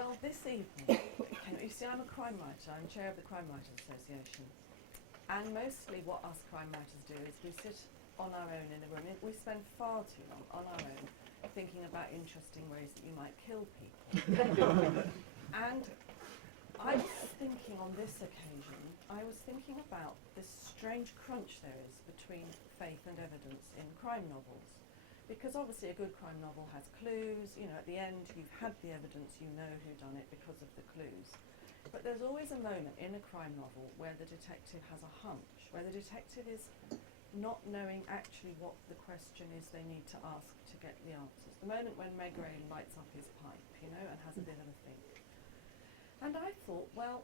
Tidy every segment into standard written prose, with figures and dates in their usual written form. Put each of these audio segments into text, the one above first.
Well, this evening, you see, I'm a crime writer. I'm chair of the Crime Writers Association. And mostly what us crime writers do is we sit on our own in a room. We spend far too long on our own thinking about interesting ways that you might kill people. And I was thinking on this occasion, I was thinking about this strange crunch there is between faith and evidence in crime novels. Because obviously a good crime novel has clues, you know, at the end you've had the evidence, you know who done it because of the clues. But there's always a moment in a crime novel where the detective has a hunch, where the detective is not knowing actually what the question is they need to ask to get the answers. The moment when Meg Ray lights up his pipe, you know, and has a bit of a think. And I thought, well,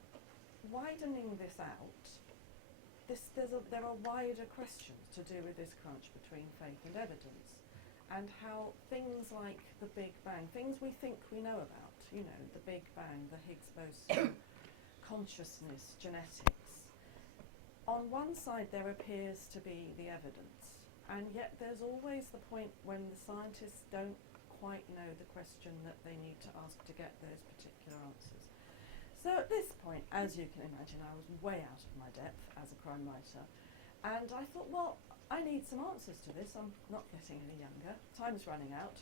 widening this out, there are wider questions to do with this crunch between faith and evidence. And how things like the Big Bang, things we think we know about, you know, the Big Bang, the Higgs boson, consciousness, genetics. On one side there appears to be the evidence, and yet there's always the point when the scientists don't quite know the question that they need to ask to get those particular answers. So at this point, as you can imagine, I was way out of my depth as a crime writer, and I thought, well, I need some answers to this. I'm not getting any younger. Time's running out.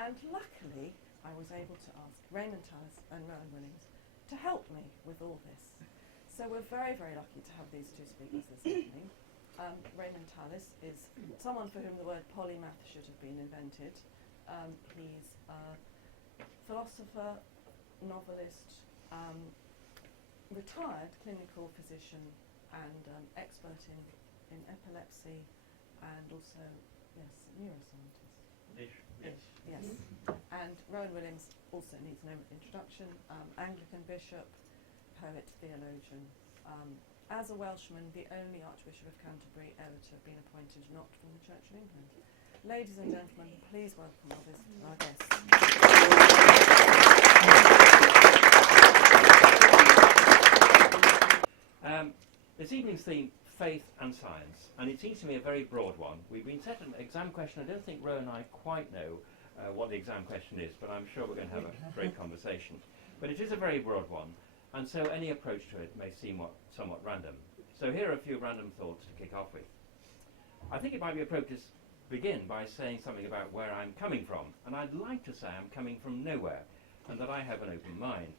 And luckily, I was able to ask Raymond, Tallis and Rowan to help me with all this. So we're very, very lucky to have these two speakers this evening. Raymond Tallis is someone for whom the word polymath should have been invented. He's a philosopher, novelist, retired clinical physician and expert in epilepsy, and also, yes, neuroscientist. Ish. Yes. And Rowan Williams also needs no introduction, Anglican bishop, poet, theologian. As a Welshman, the only Archbishop of Canterbury ever to have been appointed not from the Church of England. Ladies and gentlemen, please welcome our guests. This evening's theme, faith and science, and it seems to me a very broad one. We've been set an exam question. I don't think Rowan and I quite know what the exam question is, but I'm sure we're going to have a great conversation. But it is a very broad one, and so any approach to it may seem somewhat random. So here are a few random thoughts to kick off with. I think it might be appropriate to begin by saying something about where I'm coming from, and I'd like to say I'm coming from nowhere, and that I have an open mind.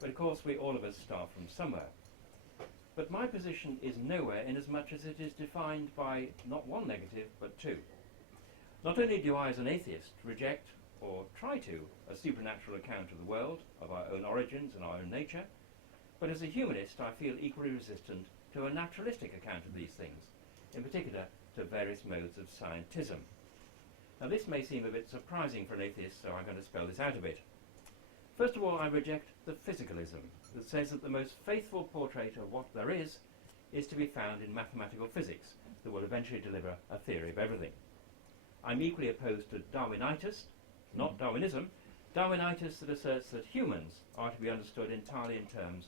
But of course, all of us start from somewhere. But my position is nowhere inasmuch as it is defined by not one negative, but two. Not only do I, as an atheist, reject, or try to, a supernatural account of the world, of our own origins and our own nature, but as a humanist I feel equally resistant to a naturalistic account of these things, in particular to various modes of scientism. Now this may seem a bit surprising for an atheist, so I'm going to spell this out a bit. First of all, I reject the physicalism that says that the most faithful portrait of what there is to be found in mathematical physics that will eventually deliver a theory of everything. I'm equally opposed to Darwinitis, not Darwinism, Darwinitis that asserts that humans are to be understood entirely in terms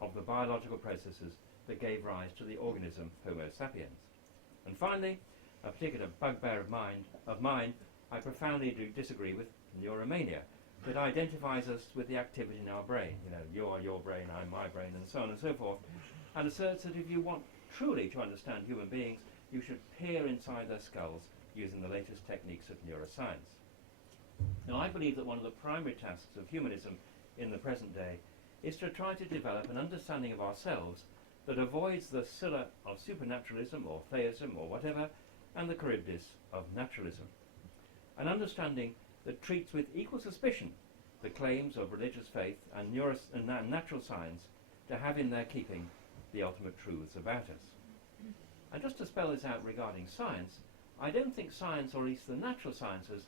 of the biological processes that gave rise to the organism Homo sapiens. And finally, a particular bugbear of mine, I profoundly disagree with neuromania, that identifies us with the activity in our brain. You know, you are your brain, I'm my brain, and so on and so forth, and asserts that if you want truly to understand human beings, you should peer inside their skulls using the latest techniques of neuroscience. Now, I believe that one of the primary tasks of humanism in the present day is to try to develop an understanding of ourselves that avoids the Scylla of supernaturalism or theism or whatever, and the Charybdis of naturalism. An understanding that treats with equal suspicion the claims of religious faith and natural science to have in their keeping the ultimate truths about us. And just to spell this out regarding science, I don't think science, or at least the natural sciences,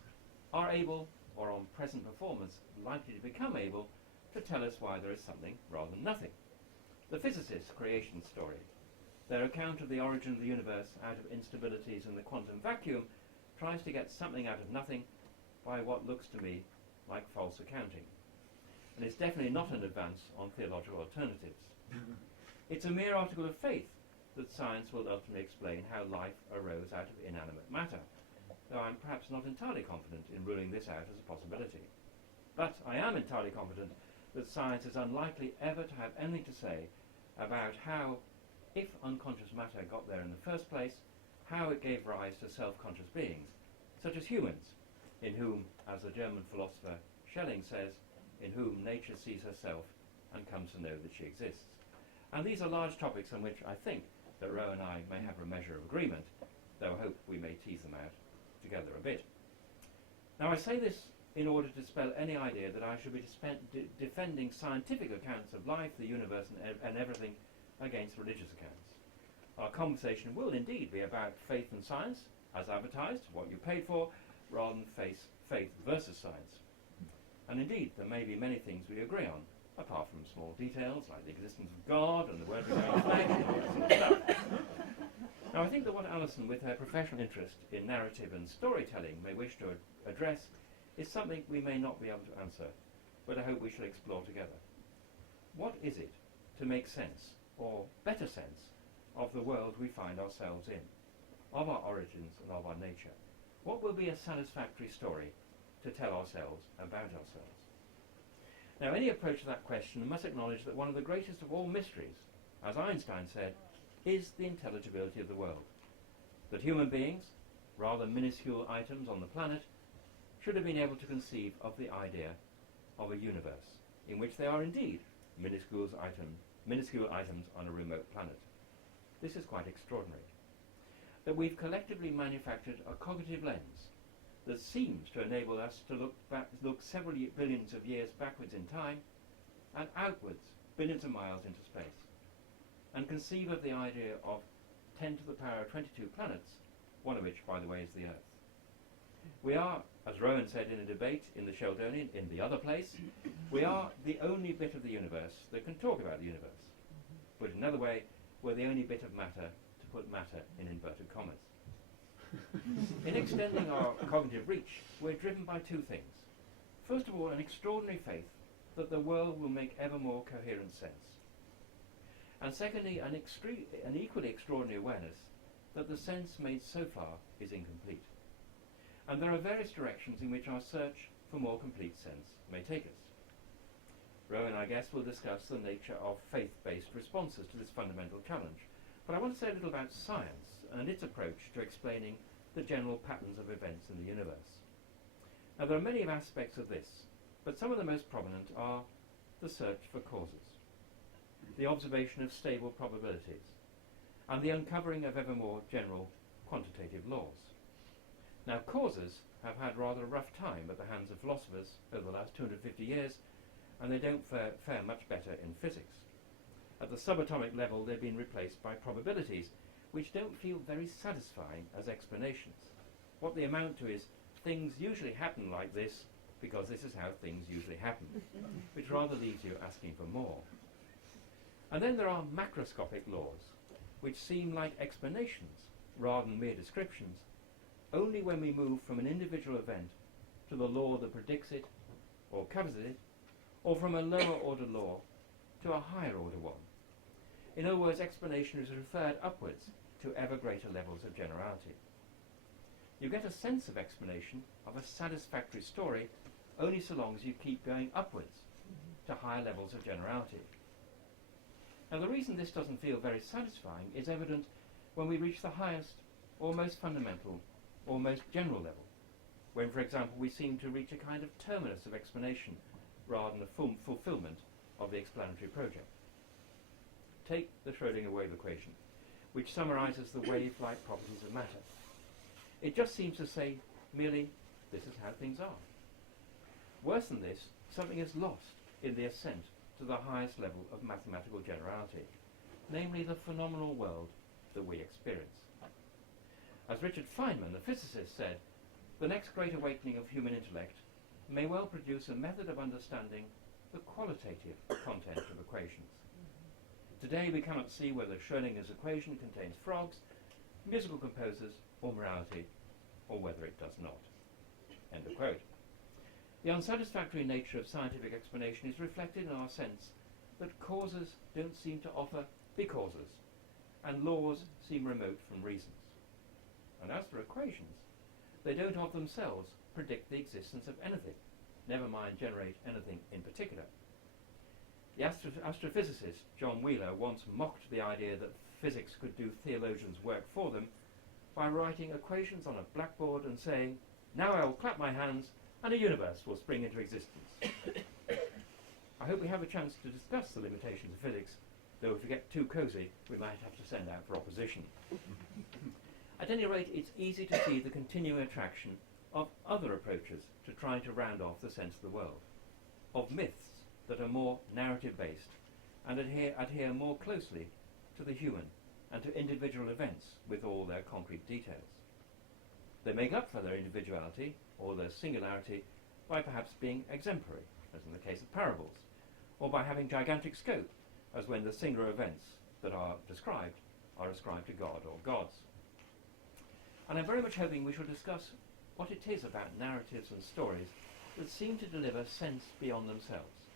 are able, or on present performance, likely to become able, to tell us why there is something rather than nothing. The physicists' creation story, their account of the origin of the universe out of instabilities in the quantum vacuum, tries to get something out of nothing by what looks to me like false accounting. And it's definitely not an advance on theological alternatives. It's a mere article of faith that science will ultimately explain how life arose out of inanimate matter, though I'm perhaps not entirely confident in ruling this out as a possibility. But I am entirely confident that science is unlikely ever to have anything to say about how, if unconscious matter got there in the first place, how it gave rise to self-conscious beings, such as humans, in whom, as the German philosopher Schelling says, in whom nature sees herself and comes to know that she exists. And these are large topics on which I think that Rowan and I may have a measure of agreement, though I hope we may tease them out together a bit. Now I say this in order to dispel any idea that I should be defending scientific accounts of life, the universe and everything against religious accounts. Our conversation will indeed be about faith and science, as advertised, what you paid for, rather than faith versus science. And indeed, there may be many things we agree on, apart from small details like the existence of God and the word we know and all that sort of stuff. Now I think that what Alison, with her professional interest in narrative and storytelling, may wish to address is something we may not be able to answer, but I hope we shall explore together. What is it to make sense, or better sense, of the world we find ourselves in, of our origins and of our nature? What will be a satisfactory story to tell ourselves about ourselves? Now, any approach to that question must acknowledge that one of the greatest of all mysteries, as Einstein said, is the intelligibility of the world. That human beings, rather minuscule items on the planet, should have been able to conceive of the idea of a universe in which they are indeed minuscule items on a remote planet. This is quite extraordinary. That we've collectively manufactured a cognitive lens that seems to enable us to look several billions of years backwards in time and outwards billions of miles into space, and conceive of the idea of 10 to the power of 22 planets, one of which, by the way, is the Earth. We are, as Rowan said in a debate in the Sheldonian, in the other place, we are the only bit of the universe that can talk about the universe. Put another way, we're the only bit of matter to put matter in inverted commas. In extending our cognitive reach, we're driven by two things. First of all, an extraordinary faith that the world will make ever more coherent sense. And secondly, an equally extraordinary awareness that the sense made so far is incomplete. And there are various directions in which our search for more complete sense may take us. Rowan, I guess, will discuss the nature of faith-based responses to this fundamental challenge. But I want to say a little about science and its approach to explaining the general patterns of events in the universe. Now, there are many aspects of this, but some of the most prominent are the search for causes, the observation of stable probabilities, and the uncovering of ever more general quantitative laws. Now, causes have had rather a rough time at the hands of philosophers over the last 250 years, and they don't fare much better in physics. At the subatomic level, they've been replaced by probabilities, which don't feel very satisfying as explanations. What they amount to is things usually happen like this because this is how things usually happen, which rather leaves you asking for more. And then there are macroscopic laws, which seem like explanations rather than mere descriptions, only when we move from an individual event to the law that predicts it or covers it, or from a lower order law to a higher order one. In other words, explanation is referred upwards to ever greater levels of generality. You get a sense of explanation, of a satisfactory story, only so long as you keep going upwards to higher levels of generality. Now, the reason this doesn't feel very satisfying is evident when we reach the highest or most fundamental or most general level, when, for example, we seem to reach a kind of terminus of explanation rather than a fulfillment of the explanatory project. Take the Schrödinger wave equation, which summarizes the wave-like properties of matter. It just seems to say merely, this is how things are. Worse than this, something is lost in the ascent to the highest level of mathematical generality, namely the phenomenal world that we experience. As Richard Feynman, the physicist, said, the next great awakening of human intellect may well produce a method of understanding the qualitative content of equations. Today we cannot see whether Schrödinger's equation contains frogs, musical composers, or morality, or whether it does not. End of quote. The unsatisfactory nature of scientific explanation is reflected in our sense that causes don't seem to offer becauses, and laws seem remote from reasons. And as for equations, they don't of themselves predict the existence of anything, never mind generate anything in particular. The astrophysicist John Wheeler once mocked the idea that physics could do theologians' work for them by writing equations on a blackboard and saying, "Now I will clap my hands and a universe will spring into existence." I hope we have a chance to discuss the limitations of physics, though if we get too cosy, we might have to send out for opposition. At any rate, it's easy to see the continuing attraction of other approaches to trying to round off the sense of the world, of myths that are more narrative-based and adhere more closely to the human and to individual events with all their concrete details. They make up for their individuality or their singularity by perhaps being exemplary, as in the case of parables, or by having gigantic scope, as when the singular events that are described are ascribed to God or gods. And I'm very much hoping we shall discuss what it is about narratives and stories that seem to deliver sense beyond themselves,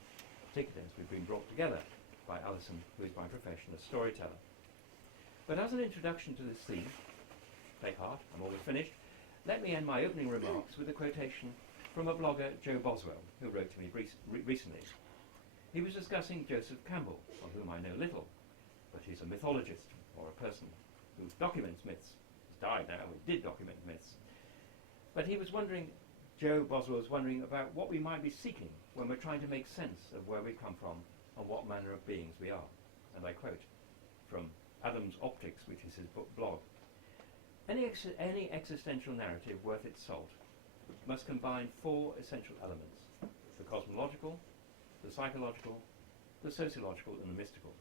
particularly as we've been brought together by Alison, who is by profession a storyteller. But as an introduction to this theme, take heart, I'm almost finished, let me end my opening remarks with a quotation from a blogger, Joe Boswell, who wrote to me recently. He was discussing Joseph Campbell, of whom I know little, but he's a mythologist, or a person who documents myths. He's died now, he did document myths. But he was wondering, Joe Boswell was wondering about what we might be seeking when we're trying to make sense of where we've come from and what manner of beings we are. And I quote from Adam's Optics, which is his blog. Any existential narrative worth its salt must combine four essential elements: the cosmological, the psychological, the sociological, and the mystical.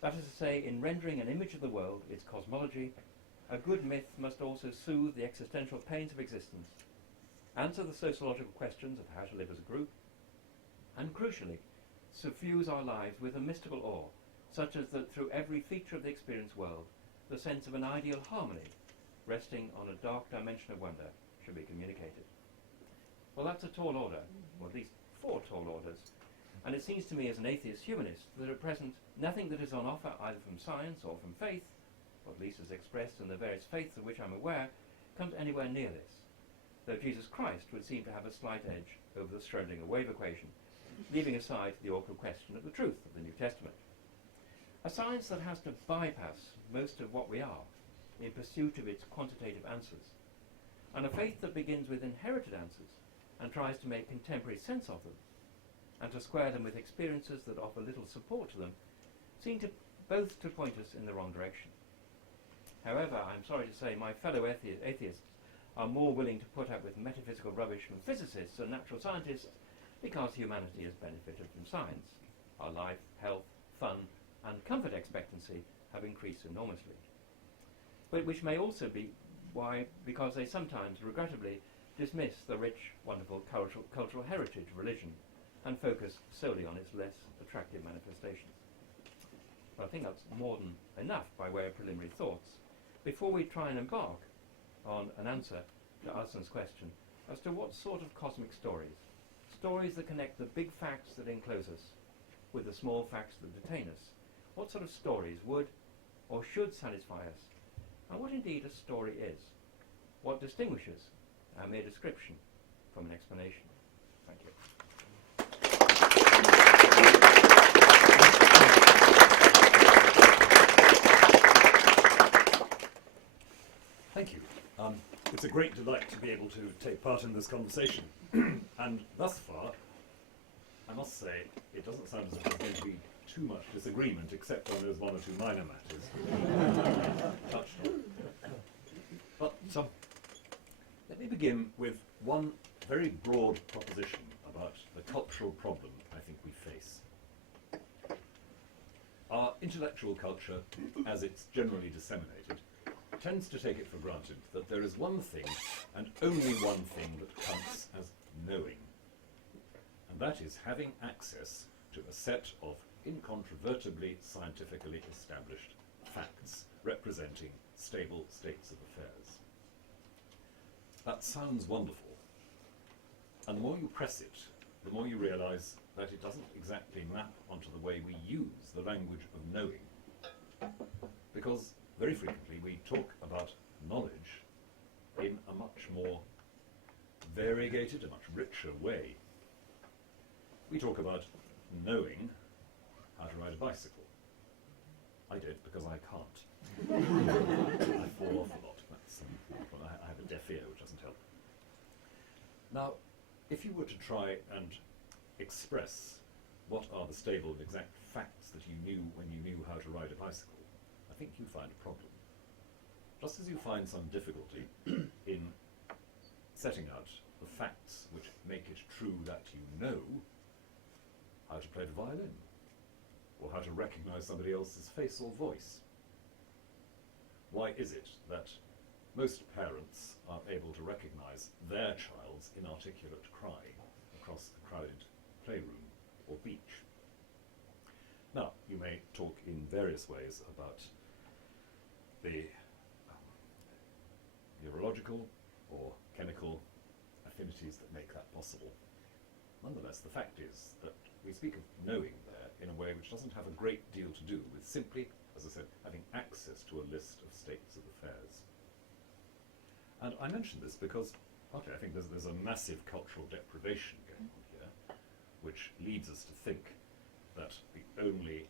That is to say, in rendering an image of the world, its cosmology, a good myth must also soothe the existential pains of existence, answer the sociological questions of how to live as a group, and crucially, suffuse our lives with a mystical awe, such as that through every feature of the experienced world, the sense of an ideal harmony, resting on a dark dimension of wonder, should be communicated. Well, that's a tall order, or at least 4 tall orders, and it seems to me as an atheist humanist that at present nothing that is on offer either from science or from faith, or at least as expressed in the various faiths of which I'm aware, comes anywhere near this, though Jesus Christ would seem to have a slight edge over the Schrödinger wave equation, leaving aside the awkward question of the truth of the New Testament. A science that has to bypass most of what we are in pursuit of its quantitative answers, and a faith that begins with inherited answers and tries to make contemporary sense of them, and to square them with experiences that offer little support to them, seem to both to point us in the wrong direction. However, I'm sorry to say my fellow atheists are more willing to put up with metaphysical rubbish from physicists and natural scientists because humanity has benefited from science. Our life, health, fun, and comfort expectancy have increased enormously. But which may also be why, because they sometimes, regrettably, dismiss the rich, wonderful cultural heritage of religion and focus solely on its less attractive manifestations. But I think that's more than enough by way of preliminary thoughts before we try and embark on an answer to Alison's question as to what sort of cosmic stories that connect the big facts that enclose us with the small facts that detain us. What sort of stories would or should satisfy us, and what indeed a story is? What distinguishes our mere description from an explanation? Thank you. Thank you. It's a great delight to be able to take part in this conversation. And thus far, I must say, it doesn't sound as if there's going to be too much disagreement, except on those 1 or 2 minor matters touched on. But let me begin with one very broad proposition about the cultural problem I think we face. Our intellectual culture, as it's generally disseminated, tends to take it for granted that there is one thing, and only one thing, that counts as knowing. And that is having access to a set of incontrovertibly scientifically established facts representing stable states of affairs. That sounds wonderful. And the more you press it, the more you realise that it doesn't exactly map onto the way we use the language of knowing. Because very frequently we talk about knowledge in a much more variegated, a much richer way. We talk about knowing how to ride a bicycle. I did, because I can't. I fall off a lot. Well, I have a deaf ear, which doesn't help. Now, if you were to try and express what are the stable and exact facts that you knew when you knew how to ride a bicycle, I think you'd find a problem. Just as you find some difficulty in setting out the facts which make it true that you know how to play the violin, or how to recognise somebody else's face or voice. Why is it that most parents are able to recognise their child's inarticulate cry across a crowded playroom or beach? Now, you may talk in various ways about the neurological or chemical affinities that make that possible. Nonetheless, the fact is that we speak of knowing there in a way which doesn't have a great deal to do with simply, as I said, having access to a list of states of affairs. And I mention this because, partly, I think there's a massive cultural deprivation going on here, which leads us to think that the only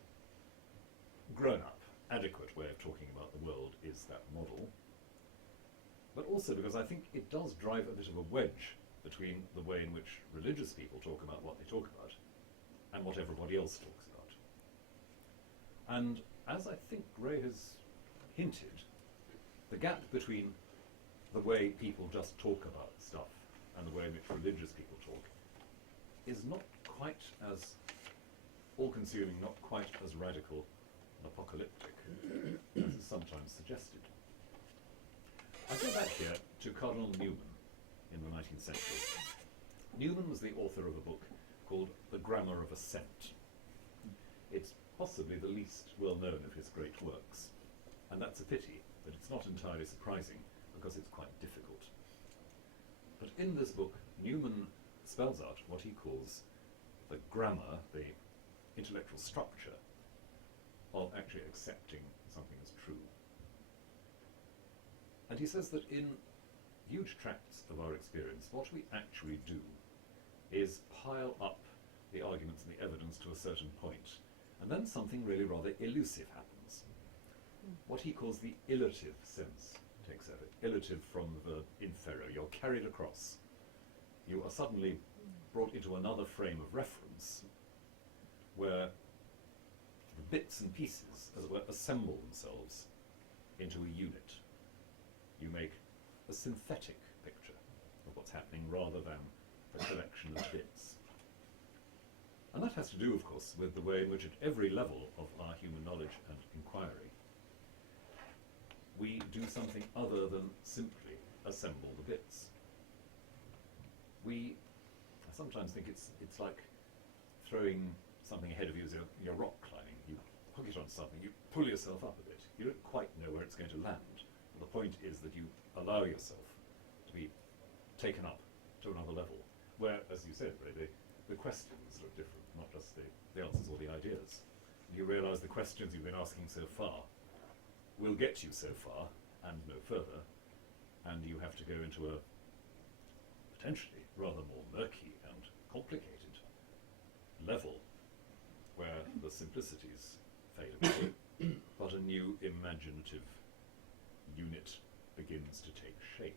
grown-up, adequate way of talking about the world is that model, but also because I think it does drive a bit of a wedge between the way in which religious people talk about what they talk about and what everybody else talks about. And as I think Ray has hinted, the gap between the way people just talk about stuff and the way in which religious people talk is not quite as all-consuming, not quite as radical and apocalyptic as is sometimes suggested. I go back here to Cardinal Newman in the 19th century. Newman was the author of a book called The Grammar of Assent. It's possibly the least well-known of his great works, and that's a pity, but it's not entirely surprising because it's quite difficult. But in this book, Newman spells out what he calls the grammar, the intellectual structure of actually accepting something as true. And he says that in huge tracts of our experience, what we actually do is pile up the arguments and the evidence to a certain point, and then something really rather elusive happens. What he calls the illative sense takes over. Illative from the verb inferro. You're carried across. You are suddenly brought into another frame of reference where the bits and pieces, as it were, assemble themselves into a unit. You make a synthetic picture of what's happening rather than a collection of bits. And that has to do, of course, with the way in which at every level of our human knowledge and inquiry, we do something other than simply assemble the bits. I sometimes think it's like throwing something ahead of you as you're rock climbing. You hook it on something, you pull yourself up a bit. You don't quite know where it's going to land. And the point is that you allow yourself to be taken up to another level, where, as you said, Ray, the questions are different, not just the answers or the ideas. And you realise the questions you've been asking so far will get you so far and no further, and you have to go into a potentially rather more murky and complicated level where the simplicities fade away, but a new imaginative unit begins to take shape.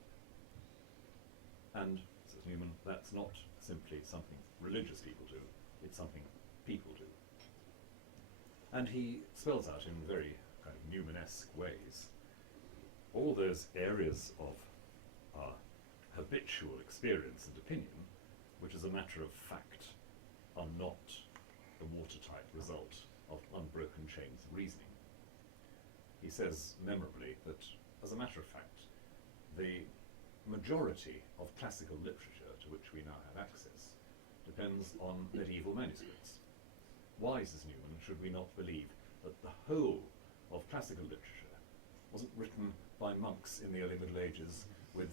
And, says Newman, that's not simply something religious people do, it's something people do. And he spells out in very kind of Newmanesque ways all those areas of our habitual experience and opinion, which as a matter of fact are not the watertight result of unbroken chains of reasoning. He says memorably that, as a matter of fact, the majority of classical literature to which we now have access depends on medieval manuscripts. Why, says Newman, should we not believe that the whole of classical literature wasn't written by monks in the early Middle Ages with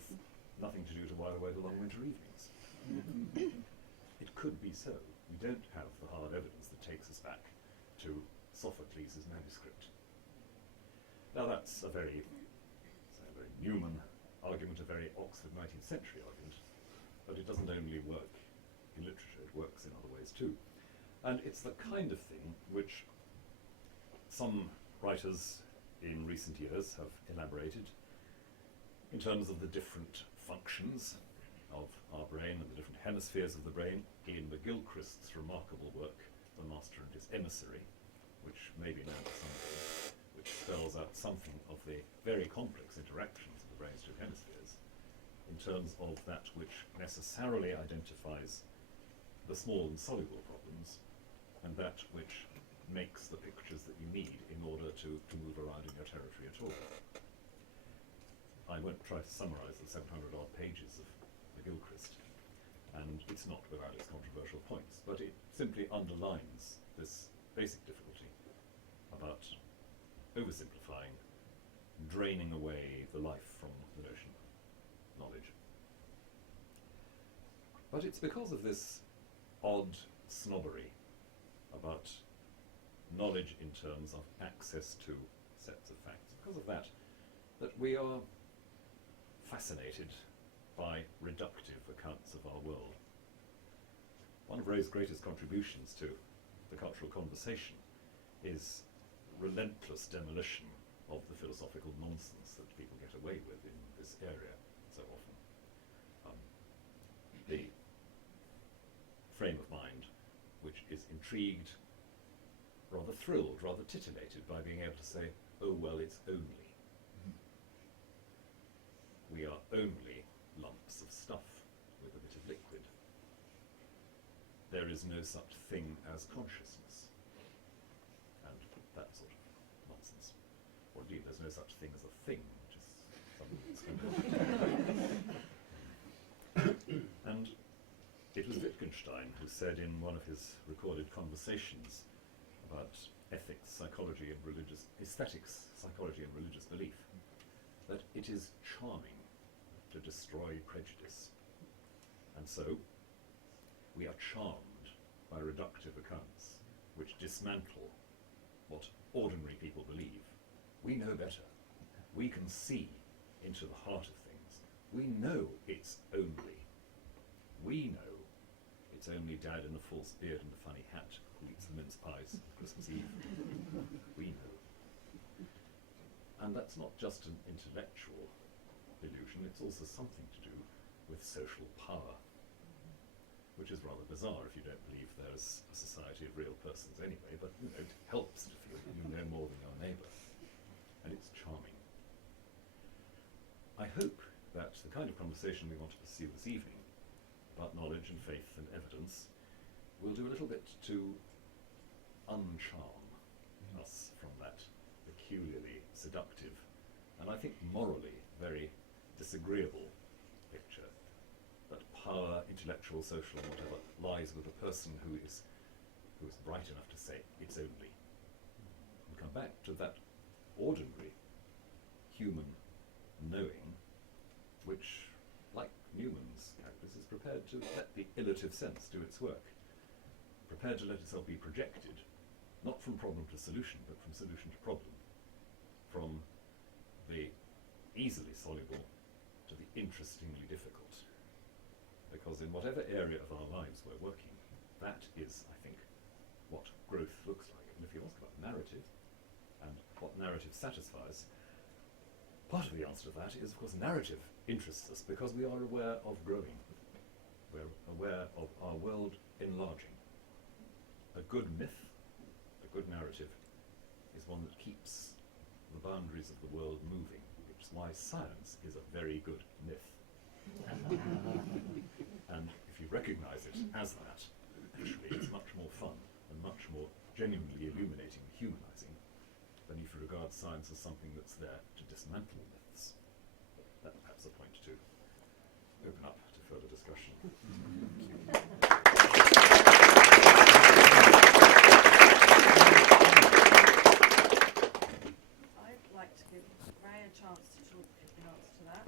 nothing to do to while away the long winter evenings? It could be so. We don't have the hard evidence that takes us back to Sophocles' manuscript. Now that's a very Newman argument, a very Oxford 19th century argument, but it doesn't only work in literature, it works in other ways too. And it's the kind of thing which some writers in recent years have elaborated in terms of the different functions of our brain and the different hemispheres of the brain. Ian McGilchrist's remarkable work, The Master and His Emissary, which may be known to some of you, which spells out something of the very complex interactions of the brain's two hemispheres in terms of that which necessarily identifies the small and soluble problems and that which makes the pictures that you need in order to move around in your territory at all. I won't try to summarise the 700 odd pages of McGilchrist, and it's not without its controversial points, but it simply underlines this basic difficulty about oversimplifying, draining away the life from the notion of knowledge. But it's because of this odd snobbery about knowledge in terms of access to sets of facts, because of that, that we are fascinated by reductive accounts of our world. One of Ray's greatest contributions to the cultural conversation is relentless demolition of the philosophical nonsense that people get away with in this area so often. The frame of mind which is intrigued, rather thrilled, rather titillated by being able to say, oh well, it's only. We are only lumps of stuff with a bit of liquid. There is no such thing as consciousness. And that sort of nonsense. Or indeed, there's no such thing as a thing, which is something that's And it was Wittgenstein who said in one of his recorded conversations about ethics, psychology and religious, aesthetics, psychology and religious belief, that it is charming to destroy prejudice. And so, we are charmed by reductive accounts which dismantle what ordinary people believe. We know better. We can see into the heart of things. We know it's only. We know it's only Dad in a false beard and a funny hat who eats the mince pies on Christmas Eve. We know. And that's not just an intellectual illusion, it's also something to do with social power, which is rather bizarre if you don't believe there's a society of real persons anyway, but you know, it helps to feel that you know more than your neighbour. And it's charming. I hope that the kind of conversation we want to pursue this evening about knowledge and faith and evidence will do a little bit to uncharm us from that peculiarly seductive and I think morally very disagreeable picture that power, intellectual, social, and whatever, lies with a person who is bright enough to say it's only. And come back to that ordinary human knowing, which, like Newman's characters, is prepared to let the illative sense do its work, prepared to let itself be projected, not from problem to solution, but from solution to problem, from the easily soluble to the interestingly difficult. Because in whatever area of our lives we're working, that is, I think, what growth looks like. And if you ask about narrative, and what narrative satisfies, part of the answer to that is, of course, narrative interests us because we are aware of growing. We're aware of our world enlarging. A good myth, a good narrative, is one that keeps the boundaries of the world moving, which is why science is a very good myth. And if you recognise it as that, actually it's much more fun and much more genuinely illuminating and humanising than if you regard science as something that's there to dismantle myths. That's perhaps a point to open up to further discussion. I'd like to give Ray a chance to talk in answer to that,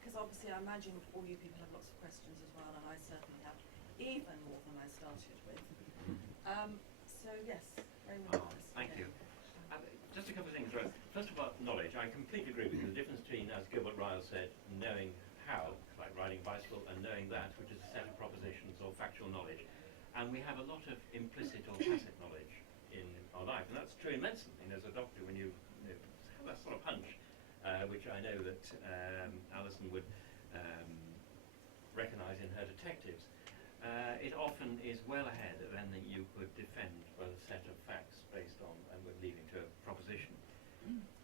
because obviously I imagine all you people have lots of questions as well, and I certainly have even more than I started with. So yes, Raymond. Thank you. Just a couple of things, right? First of all, knowledge. I completely agree with you. The difference between, as Gilbert Ryle said, knowing how, like riding a bicycle, and knowing that, which is a set of propositions or factual knowledge. And we have a lot of implicit or tacit knowledge in our life, and that's true in medicine. You know, as a doctor, when you have that sort of hunch, which I know that Alison would recognise in her detectives, it often is well ahead of anything you could defend by a set of facts based on and leading to a proposition.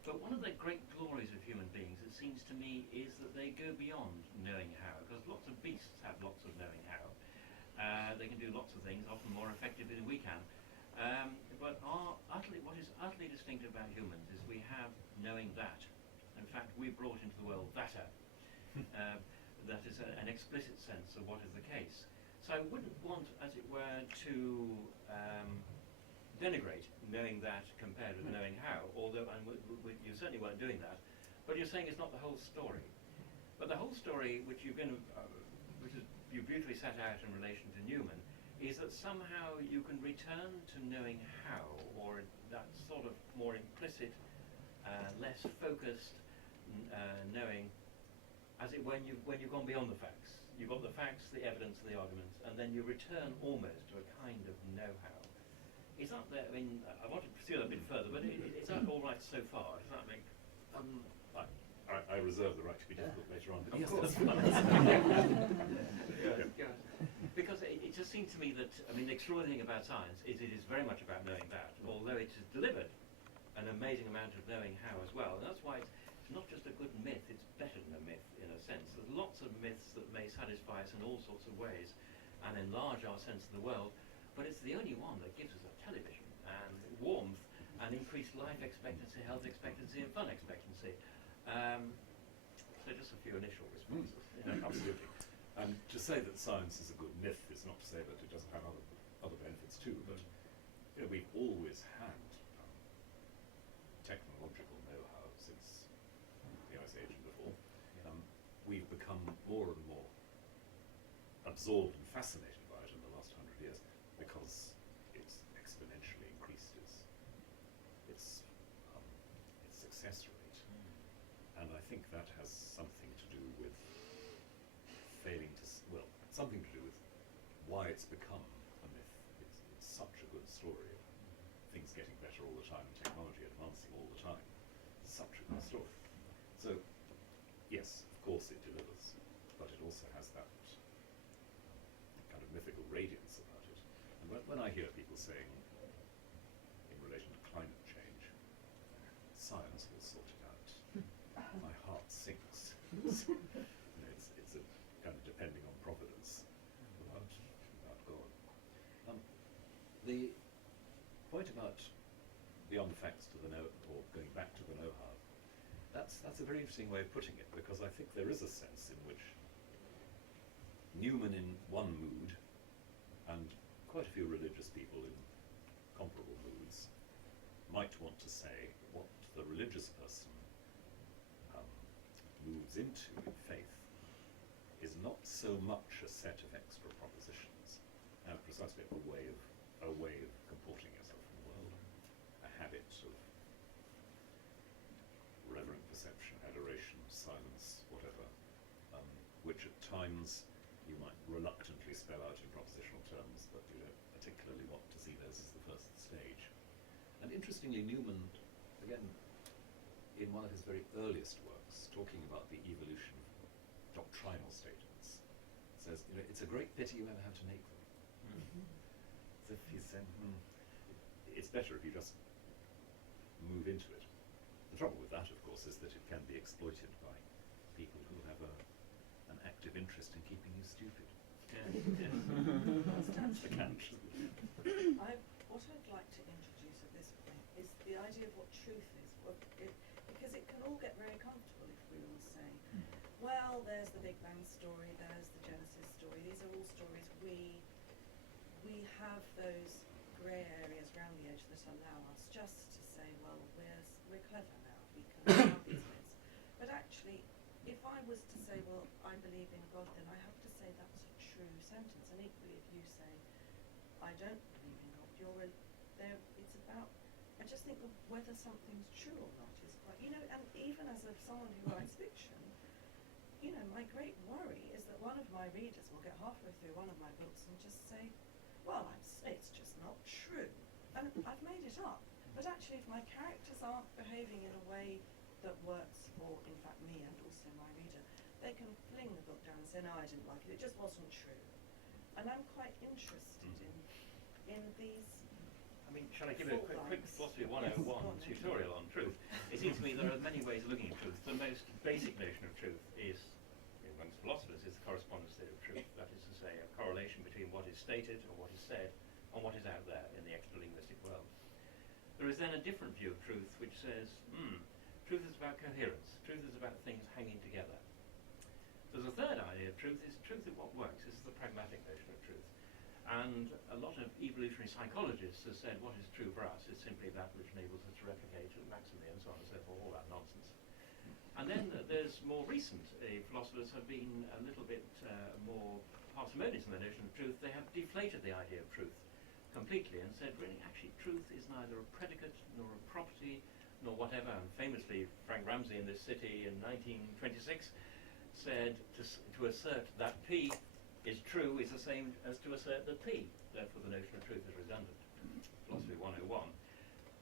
But one of the great glories of human beings, it seems to me, is that they go beyond knowing how, because lots of beasts have lots of knowing how. They can do lots of things, often more effectively than we can. But what is utterly distinctive about humans is we have knowing that. In fact, we brought into the world that. That is an explicit sense of what is the case. So I wouldn't want, as it were, to denigrate knowing that compared with knowing how, although you certainly weren't doing that. But you're saying it's not the whole story. But the whole story, which you beautifully set out in relation to Newman, is that somehow you can return to knowing how, or that sort of more implicit, less focused knowing, as it when you've gone beyond the facts. You've got the facts, the evidence, the arguments, and then you return almost to a kind of know-how. Is that there? I mean, I want to pursue that a bit further, but is that all right so far? Does that make? I reserve the right to be difficult later on. Of course. Because it just seems to me that, I mean, the extraordinary thing about science is it is very much about knowing that, although it has delivered an amazing amount of knowing how as well. And that's why it's not just a good myth, it's better than a myth in a sense. There's lots of myths that may satisfy us in all sorts of ways and enlarge our sense of the world, but it's the only one that gives us a television and warmth and increased life expectancy, health expectancy and fun expectancy. So just a few initial responses. Absolutely. And to say that science is a good myth is not to say that it doesn't have other benefits too, but we've always had technological know-how since the Ice Age and before. We've become more and more absorbed and fascinated by it in the last 100 years because it's exponentially increased its success rate. And I think that has something to do with something to do with why it's become a myth. It's such a good story of things getting better all the time and technology advancing all the time. It's such a good story. So, yes, of course it delivers, but it also has that kind of mythical radiance about it. And when I hear people saying, in relation to climate change, science will sort it out, my heart sinks. It's a kind of depending on providence without God. The point about beyond the facts to the know, or going back to the know-how, that's a very interesting way of putting it, because I think there is a sense in which Newman in one mood, and quite a few religious people in comparable moods, might want to say what the religious person moves into in faith is not so much a set of extra propositions, and precisely a way of comporting yourself in the world, a habit of reverent perception, adoration, silence, whatever, which at times you might reluctantly spell out in propositional terms, but you don't particularly want to see those as the first stage. And interestingly, Newman, again, in one of his very earliest works, talking about the evolution of doctrinal statements, says, it's a great pity you ever have to make them. As if he's saying, it's better if you just move into it. The trouble with that, of course, is that it can be exploited by people who have an active interest in keeping you stupid. That's the catch. What I'd like to introduce at this point is the idea of what truth is, because it can all get very comfortable if we all say, well, there's the Big Bang story, there's the Genesis story, these are all stories we have those grey areas around the edge that allow us just to say, well, we're clever now, we can have these bits. But actually, if I was to say, well, I believe in God, then I have to say that's a true sentence. And equally, if you say, I don't believe in God, it's about, I just think whether something's true or not is quite, and even as someone who writes fiction, my great worry is that one of my readers will get halfway through one of my books and just say, well, it's just not true. And I've made it up. But actually, if my characters aren't behaving in a way that works for, in fact, me and also my reader, they can fling the book down and say, no, I didn't like it. It just wasn't true. And I'm quite interested in these. I mean, shall I give you a quick Philosophy 101 tutorial on truth? It seems to me there are many ways of looking at truth. The most basic notion of truth is, amongst philosophers, is the correspondence theory of truth. That is to say, a correlation between what is stated or what is said and what is out there in the extra-linguistic world. There is then a different view of truth which says, truth is about coherence. Truth is about things hanging together. There's a third idea of truth, is truth at what works. This is the pragmatic notion of truth. And a lot of evolutionary psychologists have said what is true for us is simply that which enables us to replicate maximally and so on and so forth, all that nonsense. And then there's more recent philosophers have been a little bit more parsimonious in their notion of truth. They have deflated the idea of truth completely and said, really, actually, truth is neither a predicate nor a property nor whatever. And famously, Frank Ramsey in this city in 1926 said to assert that P is true is the same as to assert that P. Therefore, the notion of truth is redundant. Philosophy 101.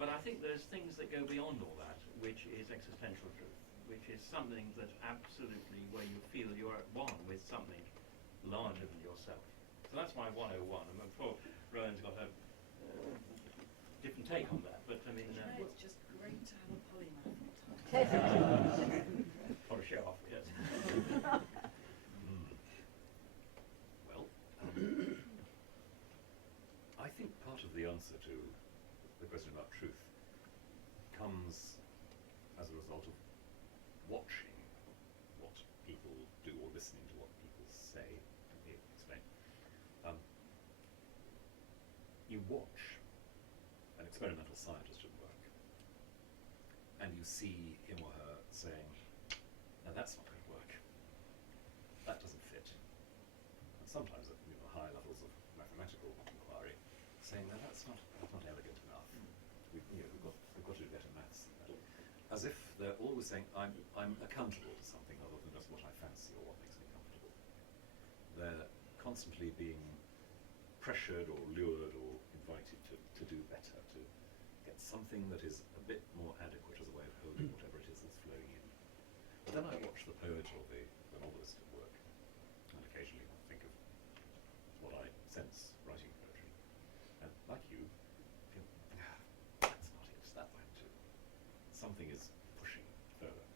But I think there's things that go beyond all that, which is existential truth, which is something that absolutely, where you feel you're at one with something larger than yourself. So that's my 101. And I'm sure Rowan's got a different take on that. But I mean, it's just great to have a polymath. for a show off, yes. Well, I think part of the answer to the question about truth comes as a result of watching what people do or listening to what people say. Let me explain. You watch an experimental scientist at work, and you see him or her saying, "Now that's not going to work. That doesn't fit." And sometimes at high levels of mathematical inquiry, saying, "No, that's not elegant enough. We've got to do better maths than that." As if they're always saying, "I'm accountable to something other than just what I fancy or what makes me comfortable." They're constantly being pressured or lured or invited to do better, to get something that is a bit more adequate as a way of holding whatever it is that's flowing in. But then I watch the poet or the novelist at work, and occasionally think of what I sense writing poetry. And like you, feel, that's not it, that won't do. Something is pushing further.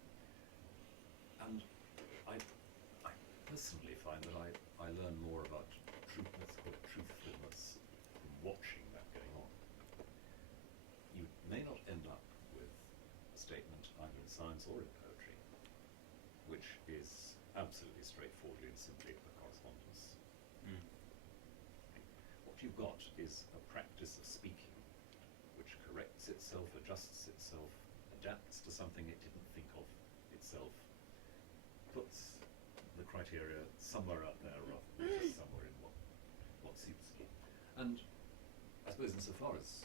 And I personally find that I learn more about truth, let's call it truthfulness, from watching that going on. You may not end up with a statement either in science or in poetry which is absolutely straightforwardly and simply a correspondence. What you've got is a practice of speaking which corrects itself, adjusts itself, adapts to something it didn't think of itself, puts the criteria somewhere out there rather than just somewhere in what suits you. And I suppose insofar as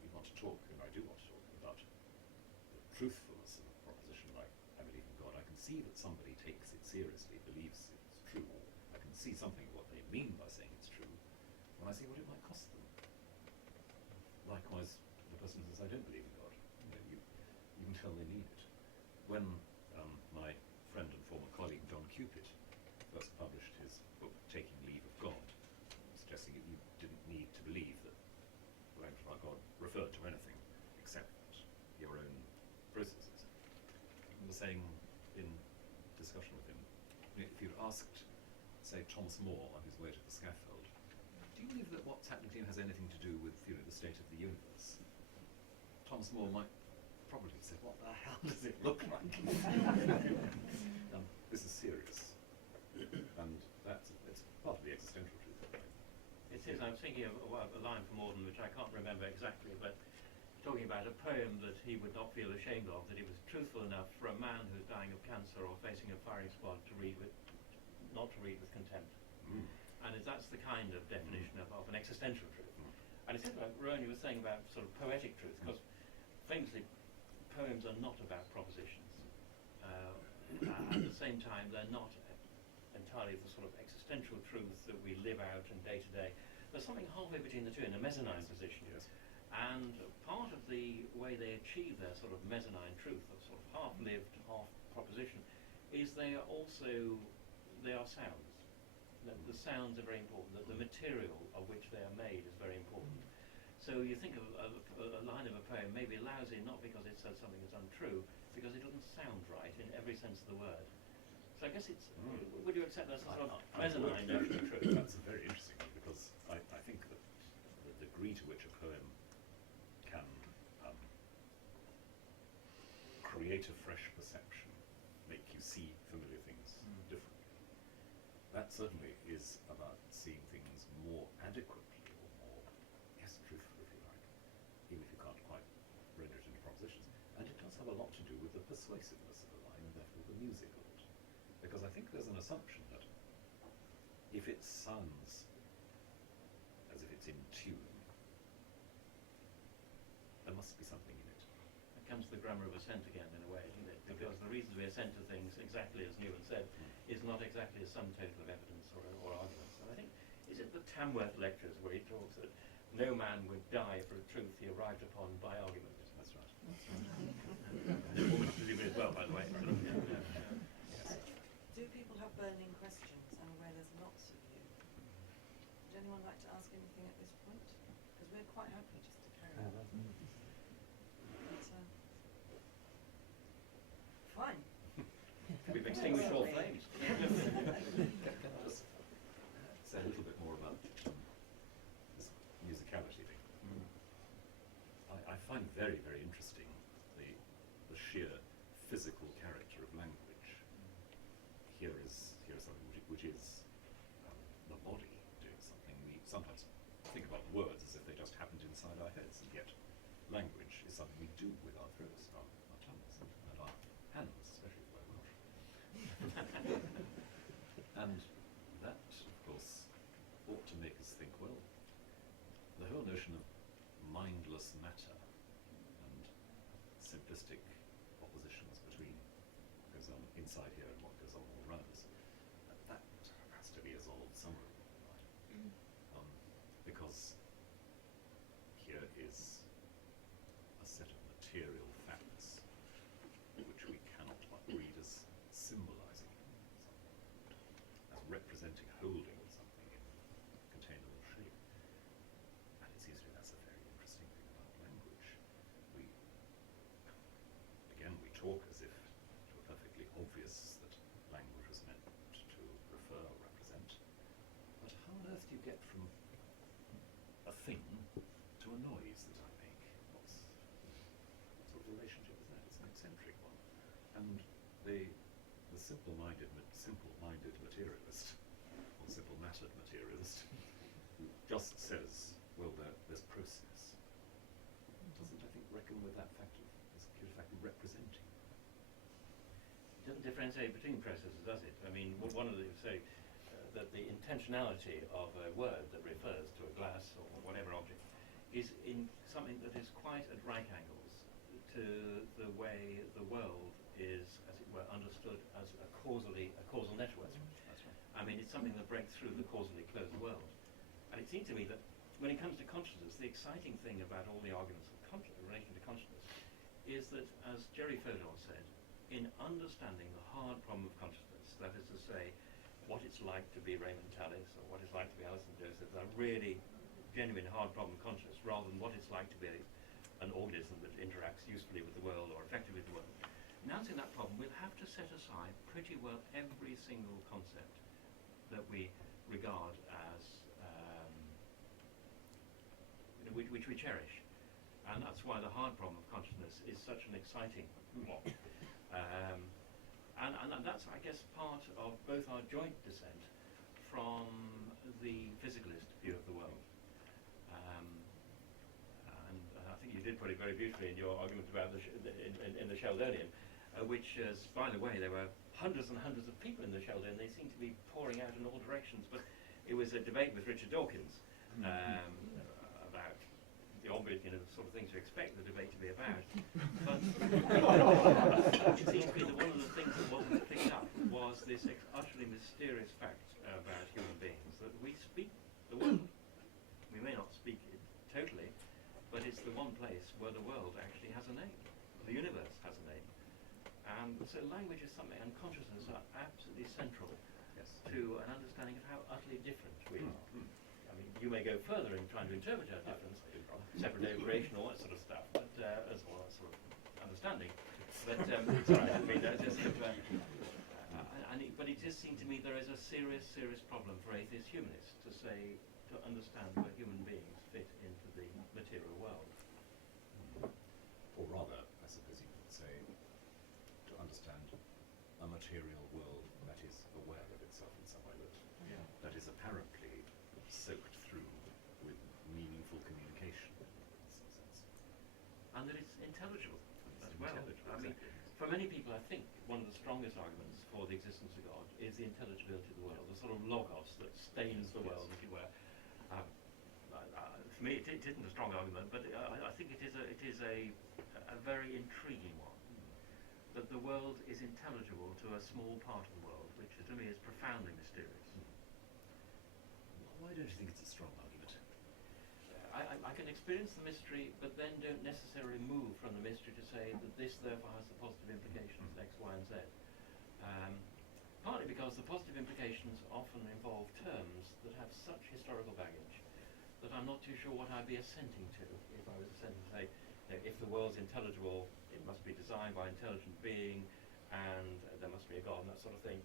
you want to talk, and I do want to talk about the truthfulness of a proposition like I believe in God, I can see that somebody takes it seriously, believes it's true. I can see something of what they mean by saying it's true when I see what it might cost them. Likewise, the person who says I don't believe in God, you can tell they mean it. When my friend and former colleague John Cupid first published his book Taking Leave of God, suggesting that you didn't need to believe that the language about God referred to anything except your own processes. I remember saying in discussion with him, if you'd asked, say, Thomas More on his way to the scaffold, do you believe that what's happening to you has anything to do with the state of the universe? Thomas More might probably have said, what the hell does it look like? This is serious. And it's part of the existential truth. It is. I'm thinking of a line from Auden, which I can't remember exactly, but talking about a poem that he would not feel ashamed of, that it was truthful enough for a man who's dying of cancer or facing a firing squad not to read with contempt. And that's the kind of definition of an existential truth. And it's like Rowan, you were saying about sort of poetic truth, because famously poems are not about propositions. At the same time, they're not entirely the sort of existential truth that we live out in day to day. there's something halfway between the two in a mezzanine position. Yes. And part of the way they achieve their sort of mezzanine truth, of sort of half-lived, half-proposition, is they are sounds. The sounds are very important. The material of which they are made is very important. So you think of a line of a poem may be lousy not because it says something that's untrue, because it doesn't sound right in every sense of the word. So I guess it's, would you accept that's a sort of mezzanine notion of truth? That's very interesting, because I think that the degree to which a poem can create a fresh perception, make you see familiar things differently, that certainly is about seeing things more adequately, or more, yes, truthfully, if you like, even if you can't quite render it into propositions. And it does have a lot to do with the persuasiveness of the line, and therefore the music of it. Because I think there's an assumption that if it sounds as if it's in tune, there must be something in it. It comes to the grammar of assent again, in a way, isn't it? Because the reasons we assent to things, exactly as Newman said, is not exactly a sum total of evidence or arguments. And I think, is it the Tamworth lectures where he talks that no man would die for a truth he arrived upon by argument? That's right. And the woman presumably as well, by the way. Yes. Do people have burning questions? I'm aware there's lots of you. Would anyone like to ask anything at this point? Because we're quite happy just to carry on. But, fine. We've extinguished all flames. Just say a little bit more about this musicality thing. I find very, very interesting the sheer physical character of language. Here is something which is the body doing something. We sometimes think about words as if they just happened inside our heads, and yet language is something we do with our throats, our tongues, and our hands, especially if we're Welsh. And that, of course, ought to make us think, well, the whole notion of mindless matter and simplistic oppositions between what goes on inside here and what goes on all around us, that has to be resolved somewhere along the line. Because here is a set of material facts which we cannot but read as symbolizing something, as representing, holding something in containable shape. And it seems to me that's a very interesting thing about language. We talk as if it were perfectly obvious that language was meant to refer or represent. But how on earth do you get from a thing to a noise that I make? What sort of relationship is that? It's an eccentric one. And the simple-minded materialist, or simple-mattered materialist, just says, well, there's process. Doesn't, I think, reckon with that fact of this pure fact of representing. It doesn't differentiate between processes, does it? I mean, one of the say that the intentionality of a word that refers to a glass or whatever object is in something that is quite at right angles to the way the world is, as it were, understood as a causal network. That's right. I mean, it's something that breaks through the causally closed world. And it seems to me that when it comes to consciousness, the exciting thing about all the arguments of relation to consciousness is that, as Jerry Fodor said, in understanding the hard problem of consciousness, that is to say, what it's like to be Raymond Tallis or what it's like to be Alison Joseph, that really genuine hard problem of consciousness, rather than what it's like to be an organism that interacts usefully with the world or effectively with the world. In answering that problem, we'll have to set aside pretty well every single concept that we regard as which we cherish. And that's why the hard problem of consciousness is such an exciting one. And that's, I guess, part of both our joint descent from the physicalist view of the world. And I think you did put it very beautifully in your argument about in the Sheldonian, which, by the way, there were hundreds and hundreds of people in the Sheldonian. They seemed to be pouring out in all directions. But it was a debate with Richard Dawkins about the obvious, the sort of things you expect the debate to be about. But it seemed to me that one of the things that wasn't picked up was this utterly mysterious fact about human beings, that we speak the word. one place where the world actually has a name, the universe has a name. And so language is something, and consciousness are absolutely central Yes. to an understanding of how utterly different we are. I mean, you may go further in trying to interpret our difference, separate day of creation, all that sort of stuff, but as well as sort of understanding. But sorry, I mean, but it just seemed to me there is a serious problem for atheist humanists to understand where human beings fit into the material world. Or rather, I suppose you could say, to understand a material world that is aware of itself in some way, that is apparently soaked through with meaningful communication in some sense. And that it's intelligible as It's well. intelligible, I mean, exactly. for many people, I think one of the strongest arguments for the existence of God is the intelligibility of the world, the sort of logos that stains the world, if you were. For me, it isn't a strong argument, but I think it is a very intriguing one. That the world is intelligible to a small part of the world, which to me is profoundly mysterious. Why don't you think it's a strong argument? I can experience the mystery, but then don't necessarily move from the mystery to say that this therefore has the positive implications X, Y, and Z. Partly because the positive implications often involve terms that have such historical baggage that I'm not too sure what I'd be assenting to if I was assenting to say, if the world's intelligible, it must be designed by an intelligent being, and there must be a God, and that sort of thing.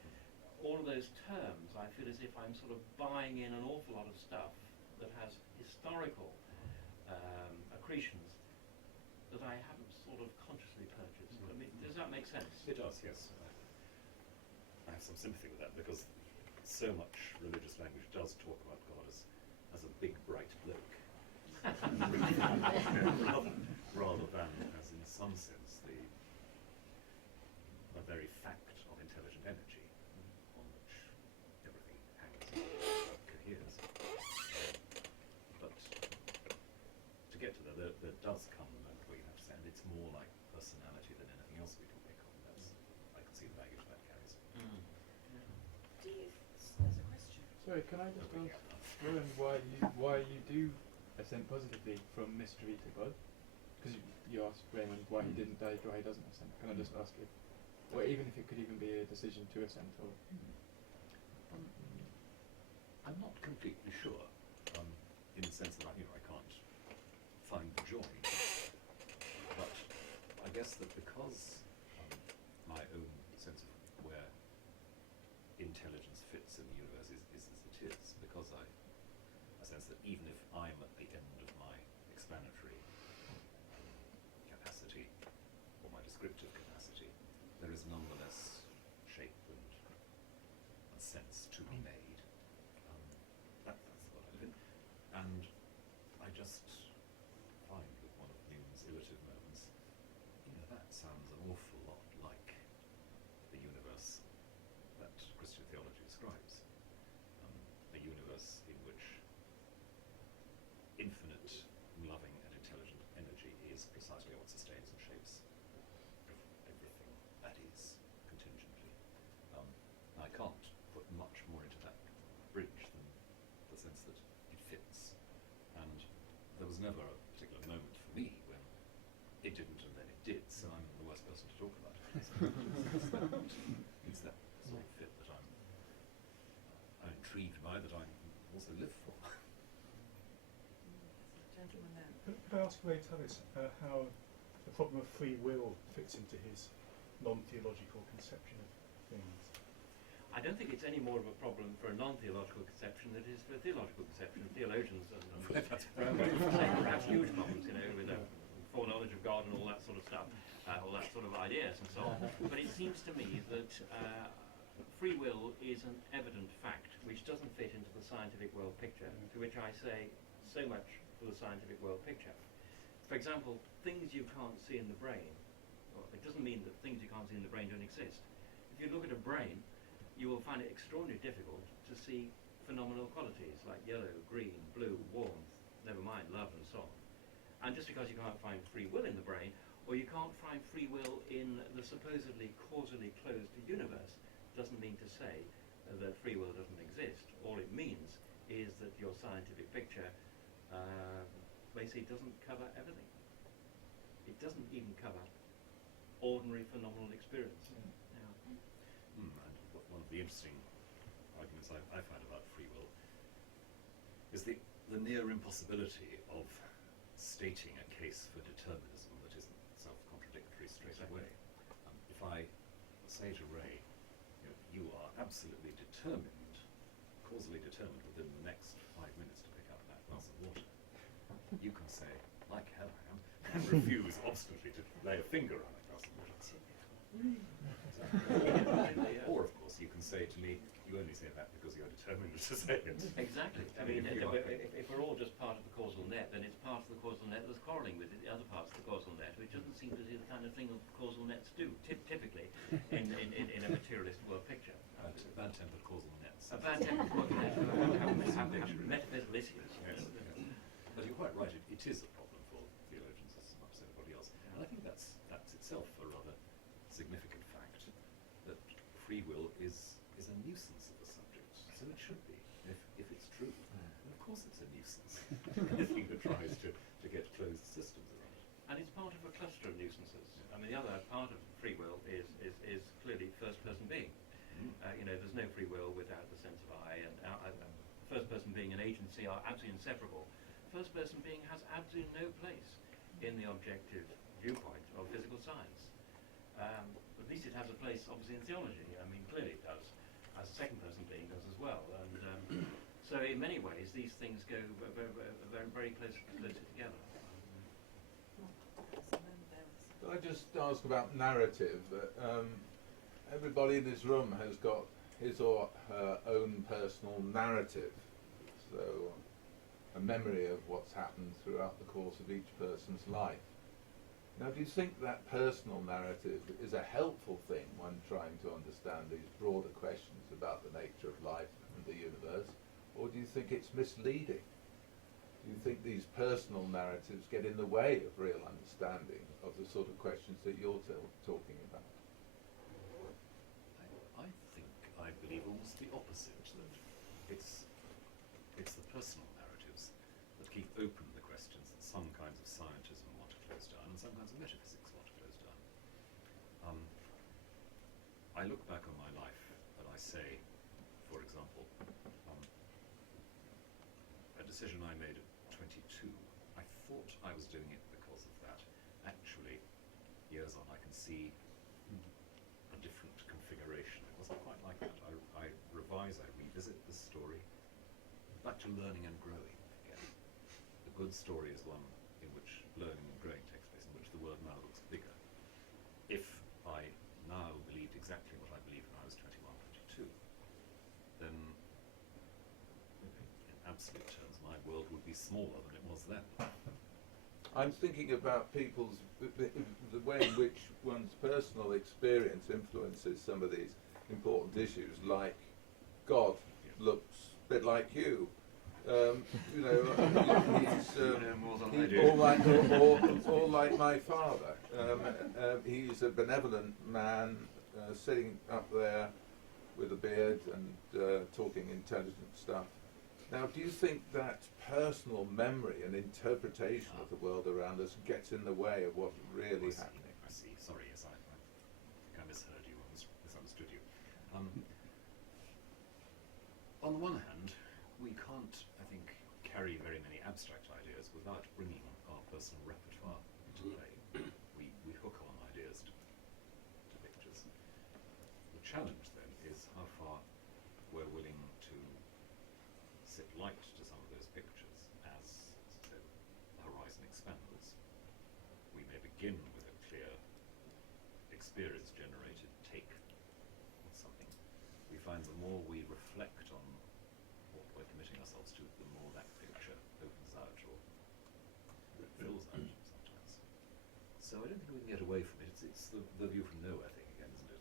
All of those terms, I feel as if I'm sort of buying in an awful lot of stuff that has historical accretions that I haven't sort of consciously purchased. I mean, does that make sense? It does, yes. I have some sympathy with that because so much religious language does talk about God as a big bright bloke, rather than as in some sense the very fact of intelligent energy on which everything hangs and coheres. But to get to there does come the moment where you have to say, and it's more like personality than anything else we can pick on. I can see the baggage that carries. There's a question. Sorry, can I just ask Rowan why you do assent positively from mystery to God? Because you asked Raymond why he didn't die, why he doesn't assent. Can I just ask if, or even if it could even be a decision to assent, or I'm not completely sure, in the sense that I can't find the joy. But I guess that because my own sense of where intelligence fits in the universe is as it is, because I sense that even if I'm at the end of my explanatory capacity or my descriptive capacity, there is nonetheless shape and sense to be made. That's what I live in. And I just find with one of Newton's illustrative moments, that sounds an awful lot like the universe that Christian theology describes. A universe in which infinite, loving and intelligent energy is precisely what sustains and shapes everything that is contingently. I can't put much more into that bridge than the sense that it fits. And there was never a particular moment for me when it didn't and then it did, so I'm the worst person to talk about it. It's that sort of fit that I'm intrigued by, that I also live for. Gentleman there. Could I ask Ray Tallis how the problem of free will fits into his non-theological conception of things? I don't think it's any more of a problem for a non-theological conception than it is for a theological conception. Theologians and perhaps huge problems, with a foreknowledge of God and all that sort of stuff, all that sort of ideas and so on. But it seems to me that free will is an evident fact which doesn't fit into the scientific world picture, to which I say so much for the scientific world picture. For example, things you can't see in the brain, well, it doesn't mean that things you can't see in the brain don't exist. If you look at a brain, you will find it extraordinarily difficult to see phenomenal qualities like yellow, green, blue, warmth, never mind love and so on. And just because you can't find free will in the brain, or you can't find free will in the supposedly causally closed universe, doesn't mean to say that free will doesn't exist. All it means is that your scientific picture basically doesn't cover everything. it doesn't even cover ordinary phenomenal experience. And one of the interesting arguments I find about free will is the near impossibility of stating a case for determinism that isn't self-contradictory straight away. If I say to Ray, you are absolutely determined, causally determined within the next 5 minutes to pick up that glass of water, you can say, like hell I am, and refuse obstinately to lay a finger on a glass of water. Or, of course, you can say to me, you only say that because you're determined to say it. Exactly. I mean, if we're all just part of the causal net, then it's part of the causal net that's quarrelling with the other parts of the causal net, which doesn't seem to be the kind of thing that causal nets do, typically, in a materialist world picture. Bad-tempered causal nets. A bad-tempered causal net have metaphysical issues. Yes. But you're quite right, it is a problem for theologians as much as anybody else. And I think that's itself a rather significant fact, that free will is a nuisance of a subject. So it should be, if it's true. And of course it's a nuisance. Anything that tries to get closed systems around it. And it's part of a cluster of nuisances. I mean, the other part of free will is clearly first-person being. There's no free will without the sense of I, and first-person being and agency are absolutely inseparable. First-person being has absolutely no place in the objective viewpoint of physical science. At least it has a place, obviously, in theology. I mean, clearly it does, as a second-person being does as well. And so, in many ways, these things go very, very closely together. Can I just ask about narrative? Everybody in this room has got his or her own personal narrative, so a memory of what's happened throughout the course of each person's life. Now, do you think that personal narrative is a helpful thing when trying to understand these broader questions about the nature of life and the universe, or do you think it's misleading? Do you think these personal narratives get in the way of real understanding of the sort of questions that you're talking about? I believe almost the opposite, that it's the personal narratives that keep open the questions that some kinds of scientism want to close down and some kinds of metaphysics want to close down. I look back on my life and I say, for example, a decision I made at 22, I thought I was doing it because of that. Actually, years on, I can see a different configuration. It wasn't quite like that. I revise, I revisit the story, back to learning and growing again. The good story is one in which learning and growing takes place, in which the world now looks bigger. If I now believed exactly what I believed when I was 21, 22, then in absolute terms my world would be smaller than it was then. I'm thinking about people's, the way in which one's personal experience influences some of these important issues, like God looks a bit like you. He's all like my father. He's a benevolent man, sitting up there with a beard and talking intelligent stuff. Now, do you think that personal memory and interpretation of the world around us gets in the way of what's really happening? I see. Sorry, yes, I think I misheard you or misunderstood you. On the one hand, we can't, I think, carry very many abstract ideas without bringing our personal repertoire into play. We hook on ideas to pictures. The challenge then is how far we're willing to sit light to some of those pictures as the horizon expands. We may begin with a clear experience-generated take on something. We find the more we reflect on what we're committing ourselves to, the more that picture opens out or fills out sometimes. So I don't think we can get away from it. It's the view from nowhere thing again, isn't it?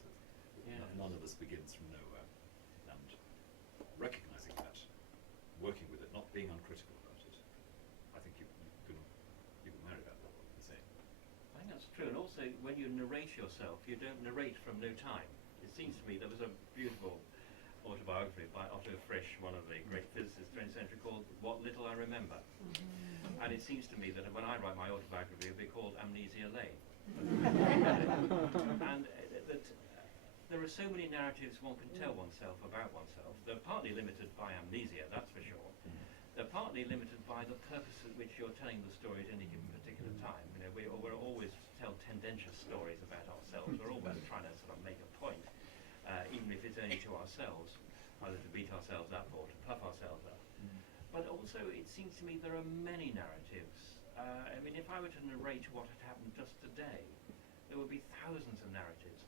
None of us begins from nowhere. And recognizing that, working with it, not being uncritical about it, I think you can marry that level, you say. I think that's true, and also when you narrate yourself, you don't narrate from no time. It seems to me there was a beautiful autobiography by Otto Frisch, one of the great physicists of the 20th century, called What Little I Remember. And it seems to me that when I write my autobiography, it'll be called Amnesia Lane. And that there are so many narratives one can tell oneself about oneself. They're partly limited by amnesia, that's for sure. They're partly limited by the purpose at which you're telling the story at any given particular time. You know, we're always tell tendentious stories about ourselves. We're always trying to sort of make a point, even if it's only to ourselves, either to beat ourselves up or to puff ourselves up. But also, it seems to me there are many narratives. I mean, if I were to narrate what had happened just today, there would be thousands of narratives.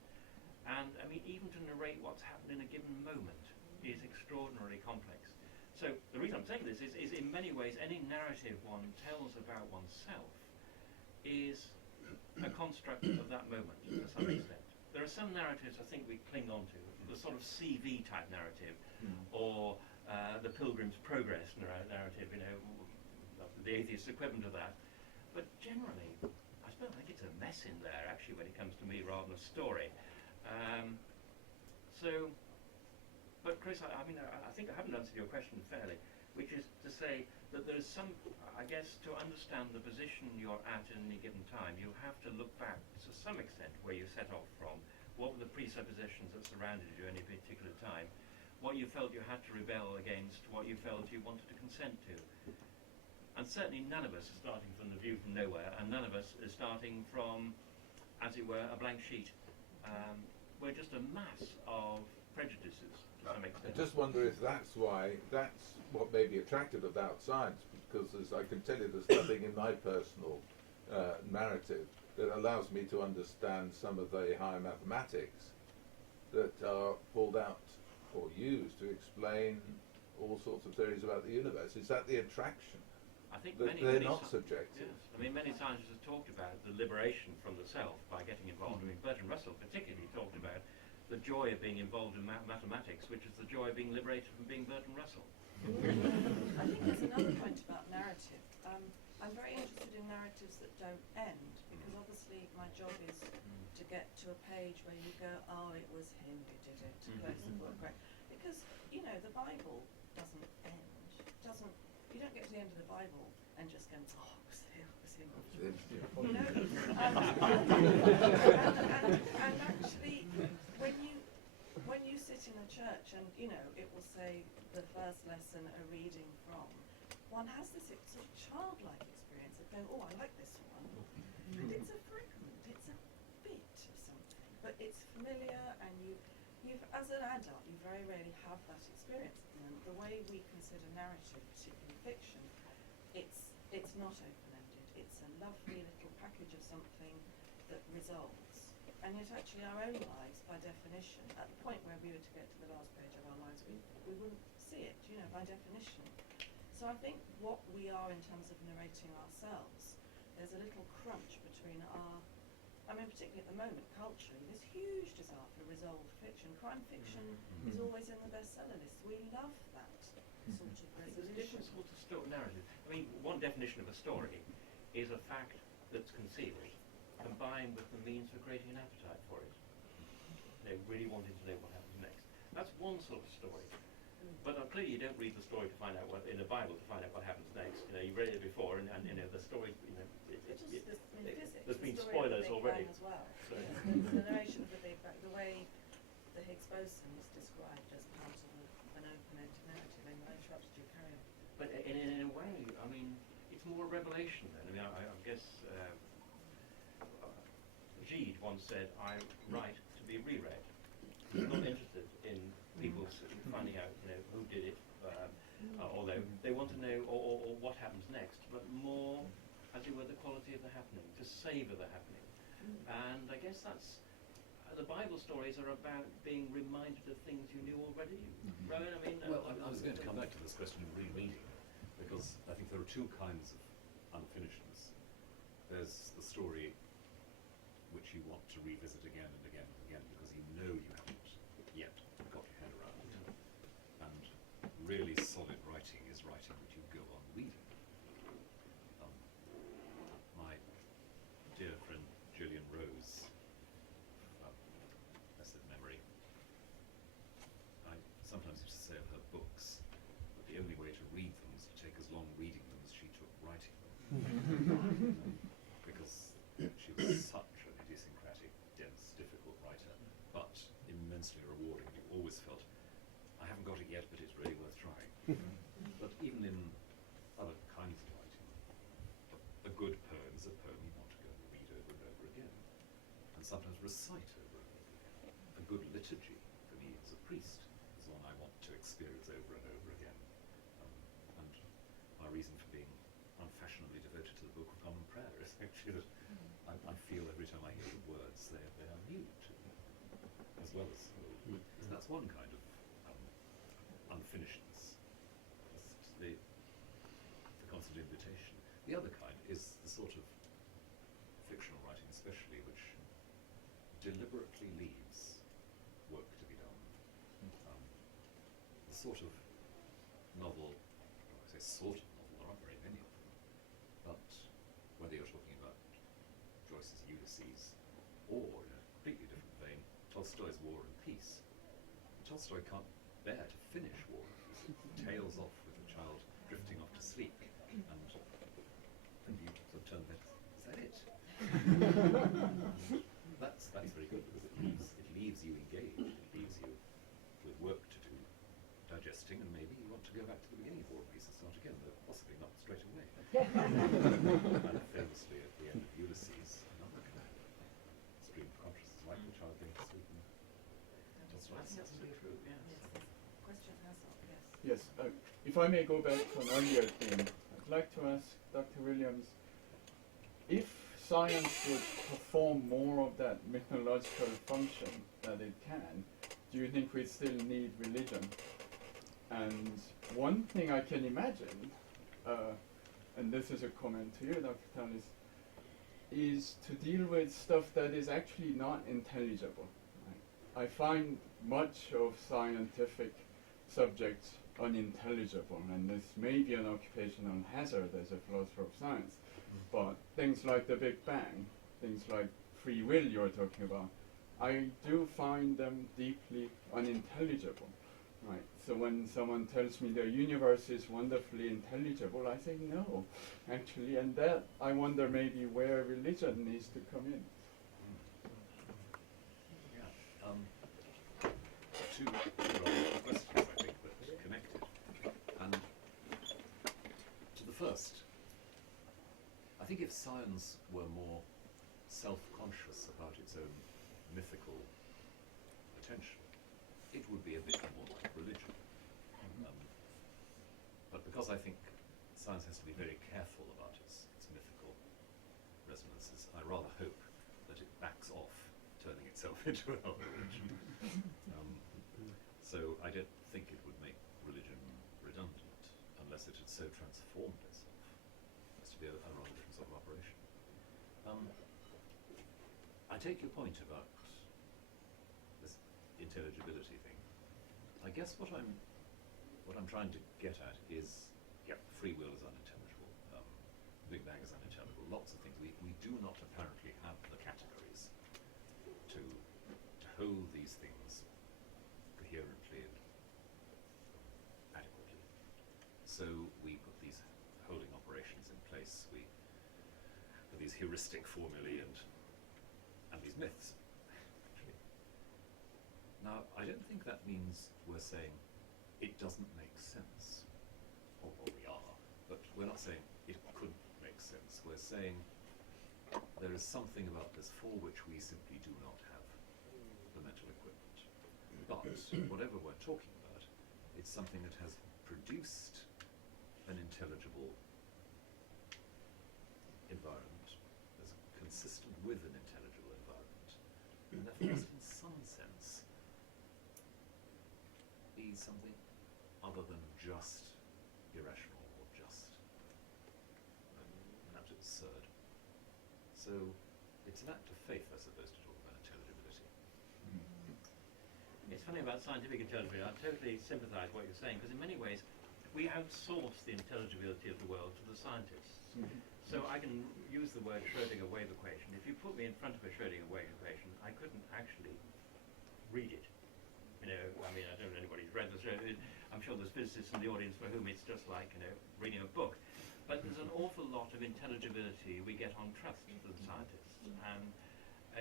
And I mean, even to narrate what's happened in a given moment is extraordinarily complex. So the reason I'm saying this is in many ways, any narrative one tells about oneself is a construct of that moment to some extent. There are some narratives I think we cling on to, the sort of CV type narrative, or the Pilgrim's Progress narrative, you know, the atheist equivalent of that. But generally, I think it's a mess in there actually when it comes to me rather than a story. But Chris, I mean, I think I haven't answered your question fairly, which is to say that there's some, I guess, to understand the position you're at any given time, you have to look back to some extent where you set off from, what were the presuppositions that surrounded you at any particular time, what you felt you had to rebel against, what you felt you wanted to consent to. And certainly none of us is starting from the view from nowhere, and none of us is starting from, as it were, a blank sheet. We're just a mass of prejudices to some extent. I just wonder if that's what may be attractive about science, because as I can tell you, there's nothing in my personal narrative that allows me to understand some of the higher mathematics that are pulled out or used to explain all sorts of theories about the universe. Is that the attraction? I think That many they're many not sci- subjective. Yes. I mean, many scientists have talked about the liberation from the self by getting involved. I mean, Bertrand Russell particularly talked about the joy of being involved in mathematics, which is the joy of being liberated from being Bertrand Russell. I think there's another point about narrative. I'm very interested in narratives that don't end, because obviously my job is to get to a page where you go, oh, it was him who did it, close the book, right? Because, you know, the Bible doesn't end. You don't get to the end of the Bible and just go, oh, it was him. You know? And actually, when you sit in a church and, you know, it will say the first lesson, a reading from, one has this sort of childlike experience of going, oh, I like this one. And it's a fragment, it's a bit of something, but it's familiar, and you've as an adult, you very rarely have that experience. And the way we consider narrative, particularly fiction, it's not open-ended. It's a lovely little package of something that resolves. And yet actually our own lives, by definition, at the point where we were to get to the last page of our lives, we wouldn't see it, you know, by definition. So I think what we are in terms of narrating ourselves, there's a little crunch between particularly at the moment, culturally, this huge desire for resolved fiction. Crime fiction is always in the bestseller list. We love that sort of There's a resolution. different sort of narrative. I mean, one definition of a story is a fact that's concealed, combined with the means for creating an appetite for it. They really wanted to know what happens next. That's one sort of story. But clearly you don't read the story to find out what, in the Bible, to find out what happens next. You know, you've read it before, and you know, the story, you know, there's been spoilers already. As well. So. The narration of the Big Bang, the way the Higgs boson is described as part of an open-ended narrative. And I interrupted you, carry on. But in a way, I mean, it's more a revelation then. I mean, I guess Gide once said, I write to be reread. He's not interested in people finding out, you know, who did it, although they want to know or what happens next, but more, as it were, the quality of the happening, to savour the happening. And I guess that's, the Bible stories are about being reminded of things you knew already. Rowan, I mean... Well, I was going to come back to this question of rereading, because I think there are two kinds of unfinishedness. There's the story which you want to revisit again and again and again, because you know you haven't yet got your head around it. And really solid writing is writing that you go on reading. My dear friend Gillian Rose, blessed memory, I sometimes because she was such an idiosyncratic, dense, difficult writer, but immensely rewarding. You always felt, I haven't got it yet, but it's really worth trying. But even in other kinds of writing, a good poem is a poem you want to go and read over and over again, and sometimes recite over and over again. A good liturgy, for me as a priest, is one I want to experience over and over again. And my reason for being unfashionably devoted to the Book of Common Prayer is actually that I feel every time I hear the words, they are new to me, as well as old. So that's one kind of unfinishedness. Just the constant invitation. The other kind is the sort of fictional writing especially which deliberately leaves work to be done. The sort of novel, I say sort of novel, there aren't very many of them, but whether you're talking about Joyce's Ulysses or, in a completely different vein, Tolstoy's War and Peace, Tolstoy can't bear to finish War and Peace. It tails off with the child drifting off to sleep, and you sort of turn back, is that it? That's very good because it leaves you engaged, it leaves you with work to do, digesting, and maybe you want to go back to the beginning of War and Peace and start again, though possibly not straight away. And famously at the end of Ulysses, another kind of stream of consciousness, like the child going to sleep. That's absolutely true. Yes. Question has not, yes. Yes, if I may go back to an earlier theme, I'd like to ask Dr. Williams, if science would perform more of that mythological function that it can, do you think we still need religion? And one thing I can imagine, and this is a comment to you, Dr. Tallis, is to deal with stuff that is actually not intelligible. Right? I find much of scientific subjects unintelligible, and this may be an occupational hazard as a philosopher of science, but things like the Big Bang, things like free will you're talking about, I do find them deeply unintelligible. Right. So when someone tells me the universe is wonderfully intelligible, I say no, actually, and that I wonder maybe where religion needs to come in. Yeah. Two rather questions, I think, that are connected. And to the first, I think if science were more self-conscious about its own mythical potential, it would be a bit more like religion. But because I think science has to be very careful about its mythical resonances, I rather hope that it backs off turning itself into another religion. So I don't think it would make religion redundant unless it had so transformed itself as to be a rather different sort of operation. I take your point about this intelligibility thing. I guess what I'm trying to get at is, free will is unintelligible, Big Bang is unintelligible, lots of things. We do not apparently have the categories to hold these things coherently and adequately. So we put these holding operations in place, we put these heuristic formulae and these myths, actually. Now, I don't think that means we're saying it doesn't make sense, or we are, but we're not saying it couldn't make sense. We're saying there is something about this for which we simply do not have the mental equipment. But whatever we're talking about, it's something that has produced an intelligible environment that's consistent with an intelligible environment, and therefore must in some sense be something other than just irrational or just an absolute absurd. So it's an act of faith, I suppose, to talk about intelligibility. It's funny about scientific intelligibility. I totally sympathise with what you're saying, because in many ways we outsource the intelligibility of the world to the scientists. So I can use the word Schrödinger wave equation. If you put me in front of a Schrödinger wave equation, I couldn't actually read it. I mean, I don't know if anybody's read the Schrödinger. I'm sure there's physicists in the audience for whom it's just like, reading a book. But there's an awful lot of intelligibility we get on trust from scientists. And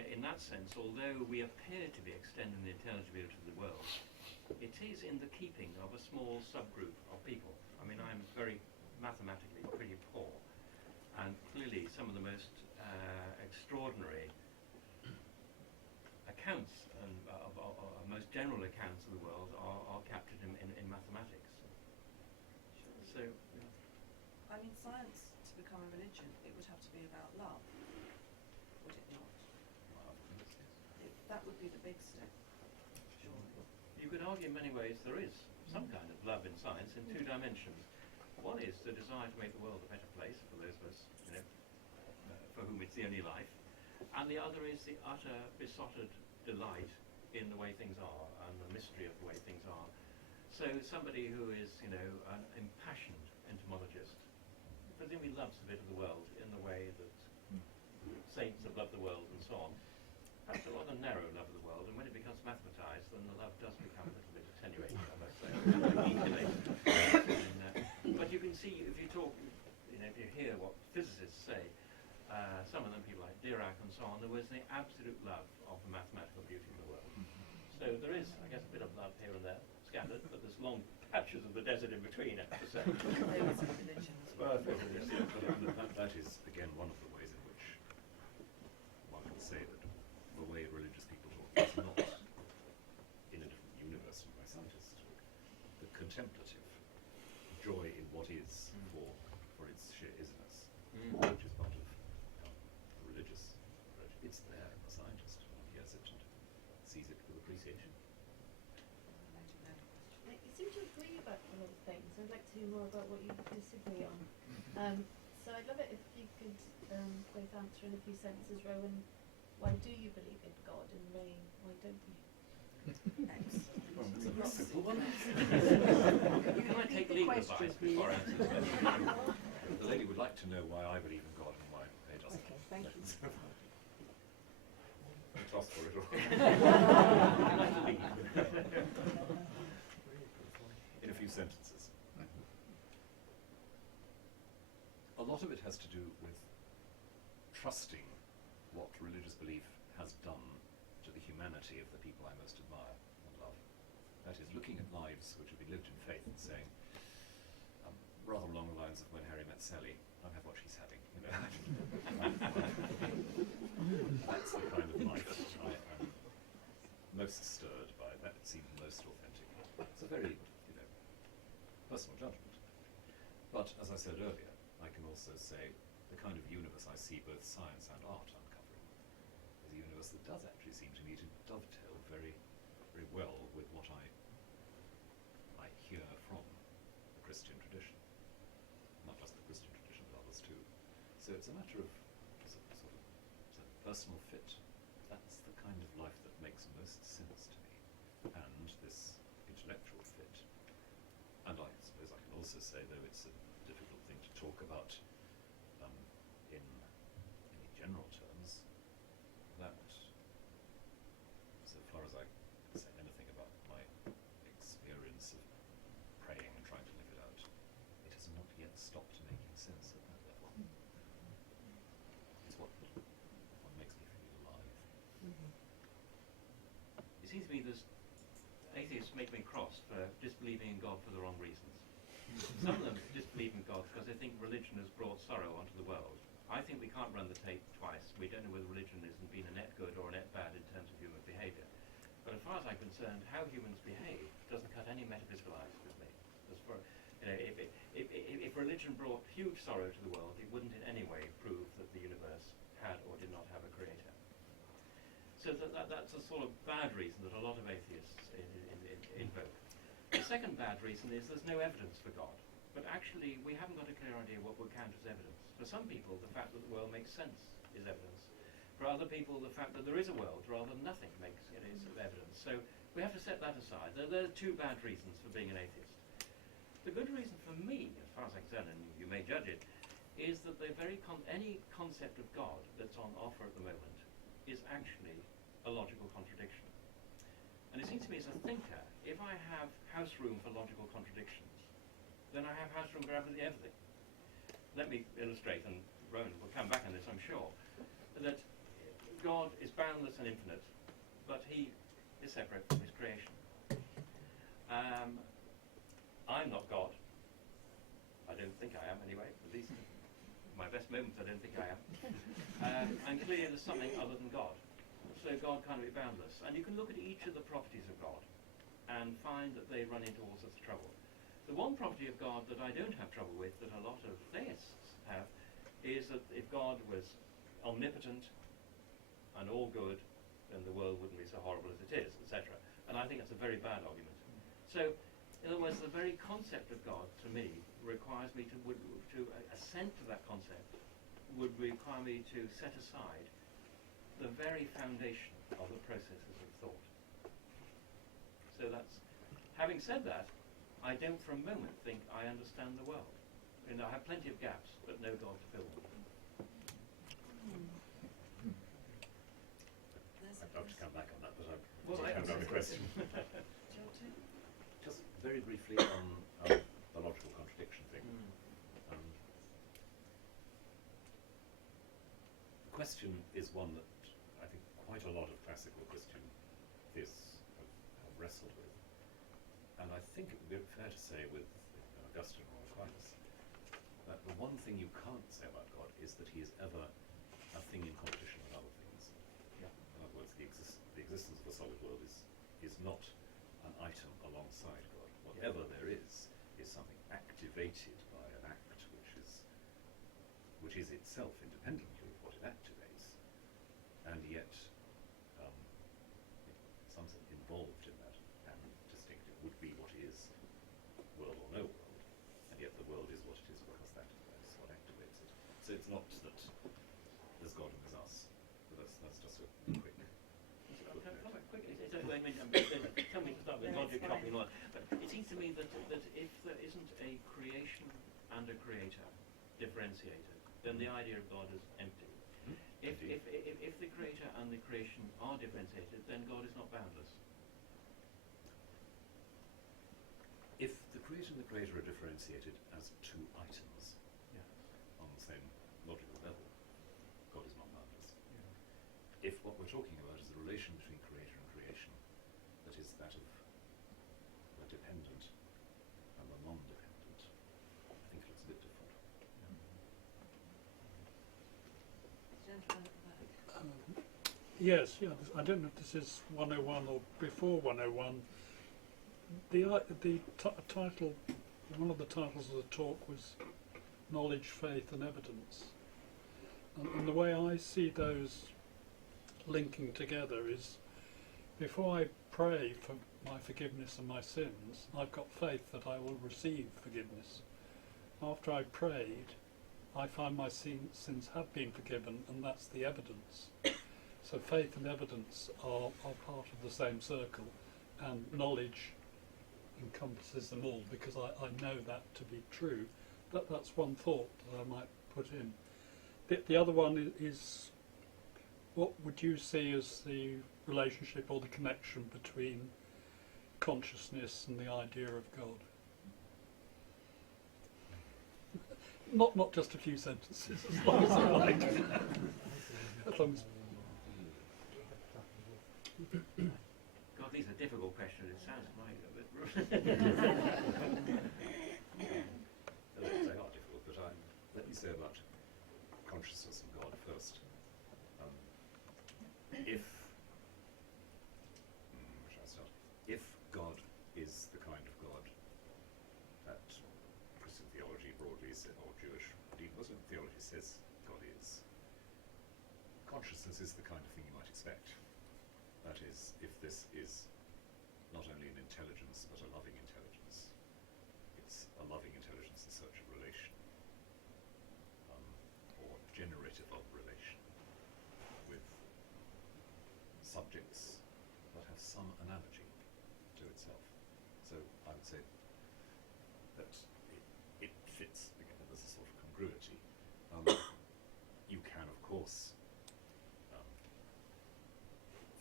in that sense, although we appear to be extending the intelligibility of the world, it is in the keeping of a small subgroup of people. I mean, I'm very mathematically pretty poor, and clearly some of the most extraordinary accounts and most general accounts of the world are captured in mathematics. So, I mean, science, to become a religion, it would have to be about love, would it not? That would be the big step, surely. you could argue in many ways there is some kind of love in science in two dimensions. One is the desire to make the world a better place for those of us, for whom it's the only life, and the other is the utter besotted delight in the way things are and the mystery of the way things are. So somebody who is, an impassioned entomologist presumably loves a bit of the world in the way that saints have loved the world and so on. Perhaps a rather narrow love of the world, and when it becomes mathematized, then the love does become a little bit attenuated, I must say. But you can see, if you talk, if you hear what physicists say, some of them, people like Dirac and so on, there was the absolute love of the mathematical beauty of the world. So there is, I guess, a bit of love here and there, scattered, but there's long patches of the desert in between, I have to say. There is a religion as well. That is, again, one of the ways in which one can say that the way religious people talk is not in a different universe from my scientists talk. The contemplative joy in what is for its sheer isness, which is part of the religious approach. It's there in the scientist. One hears it and sees it with appreciation. You seem to agree about a lot of things. I'd like to hear more about what you disagree on. So I'd love it if you could both answer in a few sentences. Rowan, why do you believe in God? And Ray, why don't you? Simple one. You might take legal advice before answering. The lady would like to know why I believe in God and why Ray doesn't. Okay, thank you. Toss for it all. In a few sentences. A lot of it has to do with trusting what religious belief has done to the humanity of the people I most admire and love. That is, looking at lives which have been lived in faith and saying, rather along the lines of When Harry Met Sally, I'll have what she's having. That's the kind of life I am most stirred by. That seems most authentic. It's a very, personal judgment. But as I said earlier, I can also say the kind of universe I see both science and art uncovering is a universe that does actually seem to me to dovetail very, very well with what I hear from the Christian tradition. Not just the Christian tradition, but others too. So it's a matter of sort of personal fit. That's the kind of life that makes most sense to me. And this intellectual fit. And I suppose I can also say, though it's a difficult thing to talk about in any general terms, that so far as I can say anything about my experience of praying and trying to live it out, it has not yet stopped making sense at that level. It's what makes me feel alive. It seems to me there's atheists make me cross for disbelieving in God for the wrong reasons. Some of them disbelieve in God because they think religion has brought sorrow onto the world. I think we can't run the tape twice. We don't know whether religion has been a net good or a net bad in terms of human behaviour. But as far as I'm concerned, how humans behave doesn't cut any metaphysical ice with me. As far, if religion brought huge sorrow to the world, it wouldn't in any way prove that the universe had or did not have a creator. So that's a sort of bad reason that a lot of atheists invoke. The second bad reason is there's no evidence for God. But actually, we haven't got a clear idea what we'll count as evidence. For some people, the fact that the world makes sense is evidence. For other people, the fact that there is a world rather than nothing is evidence. So we have to set that aside. There are two bad reasons for being an atheist. The good reason for me, as far as I'm concerned, and you may judge it, is that any concept of God that's on offer at the moment is actually a logical contradiction. And it seems to me as a thinker, if I have house room for logical contradictions, then I have house room for everything. let me illustrate, and Rowan will come back on this, I'm sure, that God is boundless and infinite, but he is separate from his creation. I'm not God. I don't think I am, anyway. At least in my best moments, I don't think I am. And clearly there's something other than God. So God can't be boundless. And you can look at each of the properties of God and find that they run into all sorts of trouble. The one property of God that I don't have trouble with, that a lot of theists have, is that if God was omnipotent and all good, then the world wouldn't be so horrible as it is, etc. And I think that's a very bad argument. So, in other words, the very concept of God, to me, requires me to assent to that concept would require me to set aside the very foundation of the processes of thought. So that's, having said that, I don't for a moment think I understand the world. I have plenty of gaps, but no God to fill them. I'd love to come back on that, but Well, I have another question. Do you want to? Just very briefly on the logical contradiction thing. The question is one that I think quite a lot of classical Christian theists have wrestled with. And I think it would be fair to say with Augustine or Aquinas that the one thing you can't say about God is that he is ever a thing in competition with other things. Yeah. In other words, the existence of a solid world is not an item alongside God. Whatever there is something activated by an act which is itself independently of what it activates, and yet something involved in that and distinctive would be what is world or no world, and yet the world is what it is because that is what activates it. So it's not that there's God and there's us, but that's just a quick. Tell me to start with logic shopping, but it seems to me that if there isn't a creation and a creator differentiated, then the idea of God is empty. If the creator and the creation are differentiated, then God is not boundless. If the creator and the creator are differentiated as two items on the same logical level, God is not boundless. If what we're talking about is the relation between creator and creation, that is that of the dependent and the non-dependent, I think it looks a bit different. Gentleman at the back. Yes, yeah. I don't know if this is 101 or before 101. The title, one of the titles of the talk was Knowledge, Faith and Evidence. And the way I see those linking together is, before I pray for my forgiveness of my sins, I've got faith that I will receive forgiveness. After I prayed, I find my sins have been forgiven, and that's the evidence. So faith and evidence are part of the same circle, and knowledge encompasses them all, because I know that to be true. That's one thought that I might put in. The other one is, what would you see as the relationship or the connection between consciousness and the idea of God? Not just a few sentences, as long as I like. As long as God, these are difficult questions. It sounds like a bit. They are difficult, but let me say about consciousness and God first. If where shall I start? If God is the kind of God that Christian theology broadly said, or Jewish, indeed Muslim theology says God is, consciousness is the kind of thing you might expect. That is, if this is not only an intelligence but a loving intelligence, it's a loving intelligence in search of relation, or generative of relation, with subjects that have some analogy to itself. So I would say that it fits, again, there's a sort of congruity. You can, of course,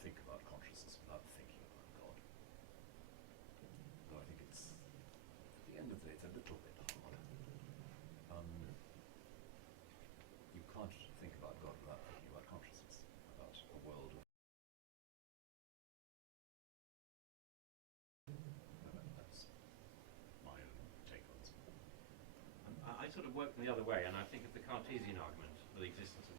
think about consciousness without thinking about God. Though I think it's, at the end of the day, it's a little bit hard. can't think about God without thinking about consciousness, about a world of. That's my own take on this. I sort of work the other way, and I think of the Cartesian argument for the existence of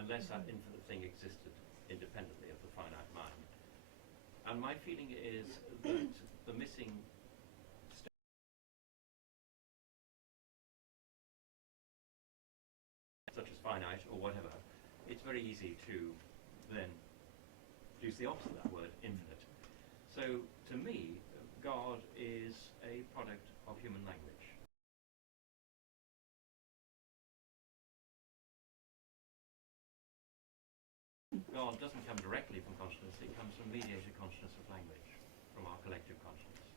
unless that infinite thing existed independently of the finite mind. And my feeling is that the missing such as finite or whatever, it's very easy to then use the opposite of that word, infinite. So to me, God is a product of human language. God doesn't come directly from consciousness, it comes from mediated consciousness of language, from our collective consciousness.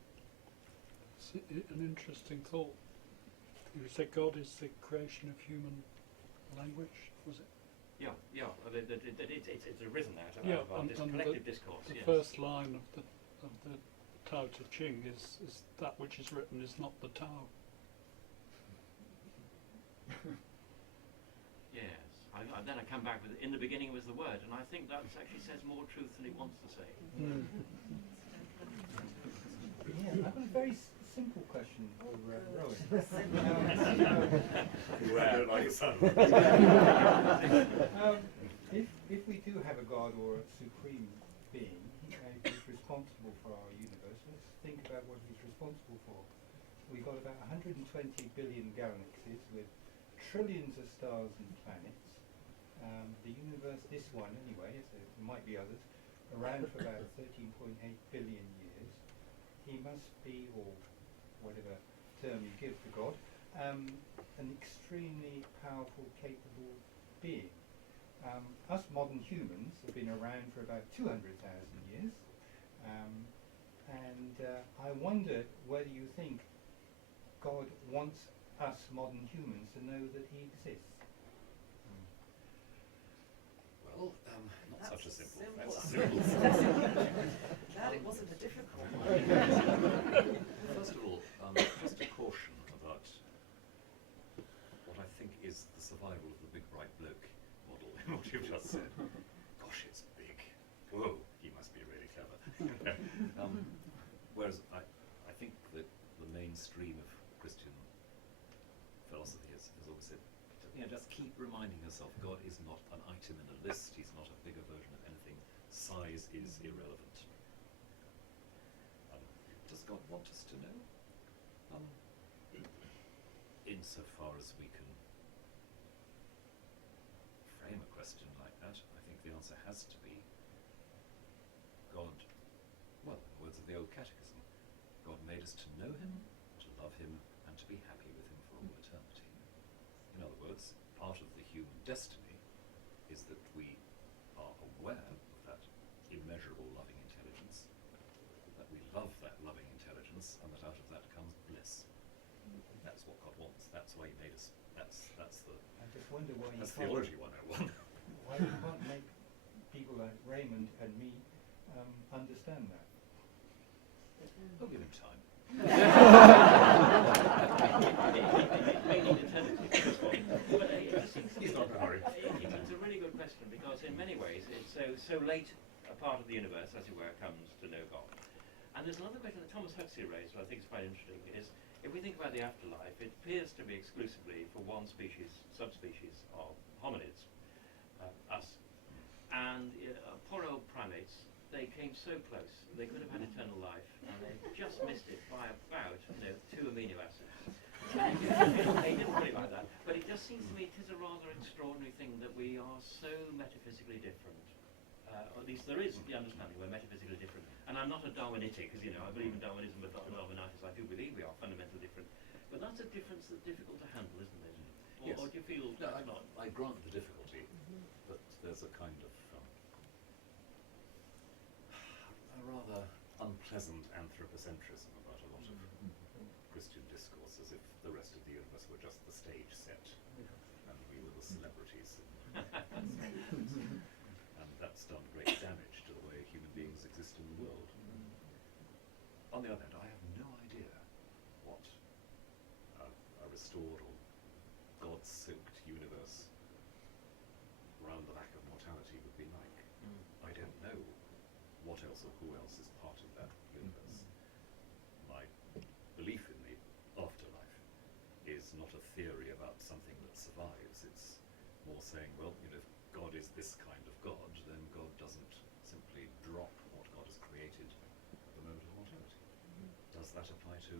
It's an interesting thought. You said God is the creation of human language, was it? Yeah, it's arisen out of, Yeah, out of our and collective discourse. The Yes. first line of the Tao Te Ching is that which is written is not the Tao. Yes. Then I come back with, in the beginning was the word, and I think that actually says more truth than it wants to say. Mm. Yeah, I've got a very simple question for Rowan. Like sun. If we do have a God or a supreme being who's responsible for our universe, let's think about what he's responsible for. We've got about 120 billion galaxies with trillions of stars and planets. The universe, this one anyway, so there might be others, around for about 13.8 billion years. He must be, or whatever term you give to God, an extremely powerful, capable being. Us modern humans have been around for about 200,000 years, and I wonder whether you think God wants us modern humans to know that he exists. Well, not That's such a simple. simple That's a answer. simple. Glad it wasn't a difficult one. First of all, just a caution about what I think is the survival of the big bright bloke model in what you've just said. Gosh, it's big. Whoa, he must be really clever. Whereas I think that the mainstream of Christian philosophy has always said, just keep reminding yourself God is not an item in a list, he's not a bigger version of anything, size is irrelevant. Does God want us to know? Insofar as we can frame a question like that, I think the answer has to be God, well, in the words of the old catechism, God made us to know him, to love him, and to be happy with him for all eternity. In other words, part of the human destiny is that we are aware of that immeasurable loving intelligence, that we love that loving intelligence, and that out of that comes bliss. That's what God wants. That's why he made us. That's the. I just wonder why you That's can't, theology 101. why you can't make people like Raymond and me understand that. I'll give him time. He's not in a hurry. It's a really good question because in many ways it's so late a part of the universe, as it were, comes to know God. And there's another question that Thomas Huxley raised, which I think is quite interesting, is if we think about the afterlife, it appears to be exclusively for one species, subspecies of hominids, us. And poor old primates, they came so close, they could have had eternal life, and they just missed it by about 2 amino acids. They didn't put it like that, but it just seems to me it is a rather extraordinary thing that we are so metaphysically different. Or at least there is the understanding we're metaphysically different. And I'm not a Darwinitic, because I believe in Darwinism, but not Darwinitis. I do believe we are fundamentally different. But that's a difference that's difficult to handle, isn't it? Yes. Or do you feel No, that's not? I grant the difficulty, but there's a kind of a rather unpleasant anthropocentrism about a lot of Christian discourse, as if the rest of the universe were just the stage set, and we were the celebrities. And that's done great damage to the way human beings exist in the world. On the other hand, I have no idea God-restored or God-soaked universe round the back of mortality would be like. I don't know what else or who else is part of that universe. My belief in the afterlife is not a theory about something that survives. It's more saying, well, you know, if God is this kind of God, then God doesn't simply drop what God has created at the moment of mortality. Does that apply to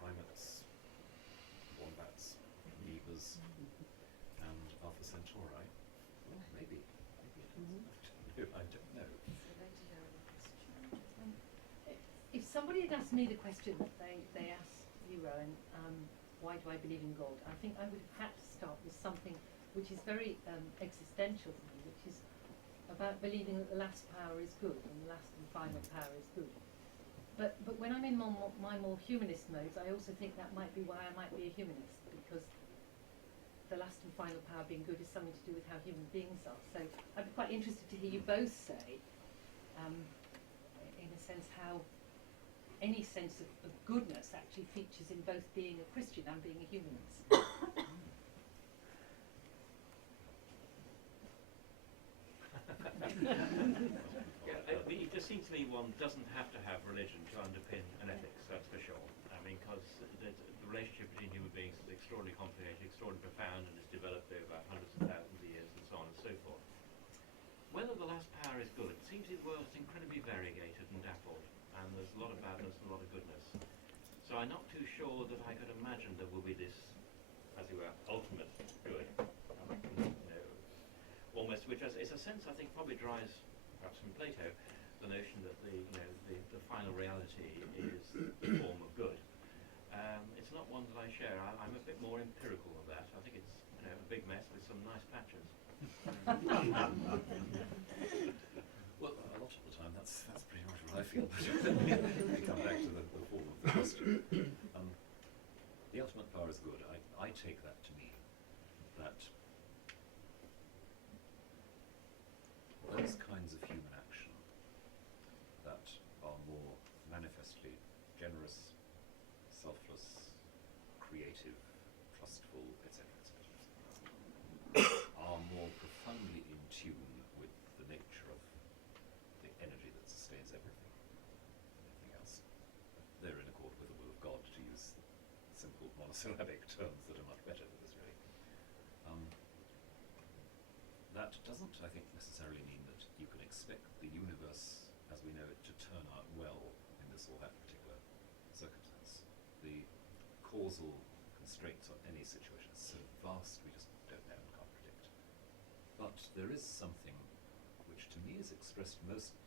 primates, wombats, amoebas, and Alpha Centauri? Well, maybe. Maybe it does. I don't know. If somebody had asked me the question that they asked you, Rowan, why do I believe in God? I think I would have had to start with something which is very existential for me, which is about believing that the last power is good and the last and final power is good. But when I'm in my more humanist modes, I also think that might be why I might be a humanist, because the last and final power being good is something to do with how human beings are. So I'd be quite interested to hear you both say, in a sense, how any sense of goodness actually features in both being a Christian and being a humanist. It just seems to me one doesn't have to have religion to underpin an ethics, that's for sure. I mean, because the relationship between human beings is extraordinarily complicated, extraordinarily profound, and has developed over hundreds of thousands of years, and so on and so forth. Whether the last power is good, it seems the world is incredibly variegated and dappled, and there's a lot of badness and a lot of goodness. So I'm not too sure that I could imagine there will be this, as it were, ultimate good. Almost, which is a sense I think probably drives, perhaps from Plato, the notion that the final reality is the form of good. It's not one that I share. I'm a bit more empirical than that. I think it's a big mess with some nice patches. Well, a lot of the time that's pretty much what I feel. But let me come back to the form of the question. The ultimate power is good. I take that to mean that those kinds of human action that are more manifestly generous, selfless, creative, trustful, etc., are more profoundly in tune with the nature of the energy that sustains everything else. They're in accord with the will of God, to use simple monosyllabic terms that are much better for this, really. That doesn't, I think, necessarily mean that you can expect the universe as we know it to turn out well in this or that particular circumstance. The causal constraints on any situation is so vast we just don't know and can't predict. But there is something which to me is expressed most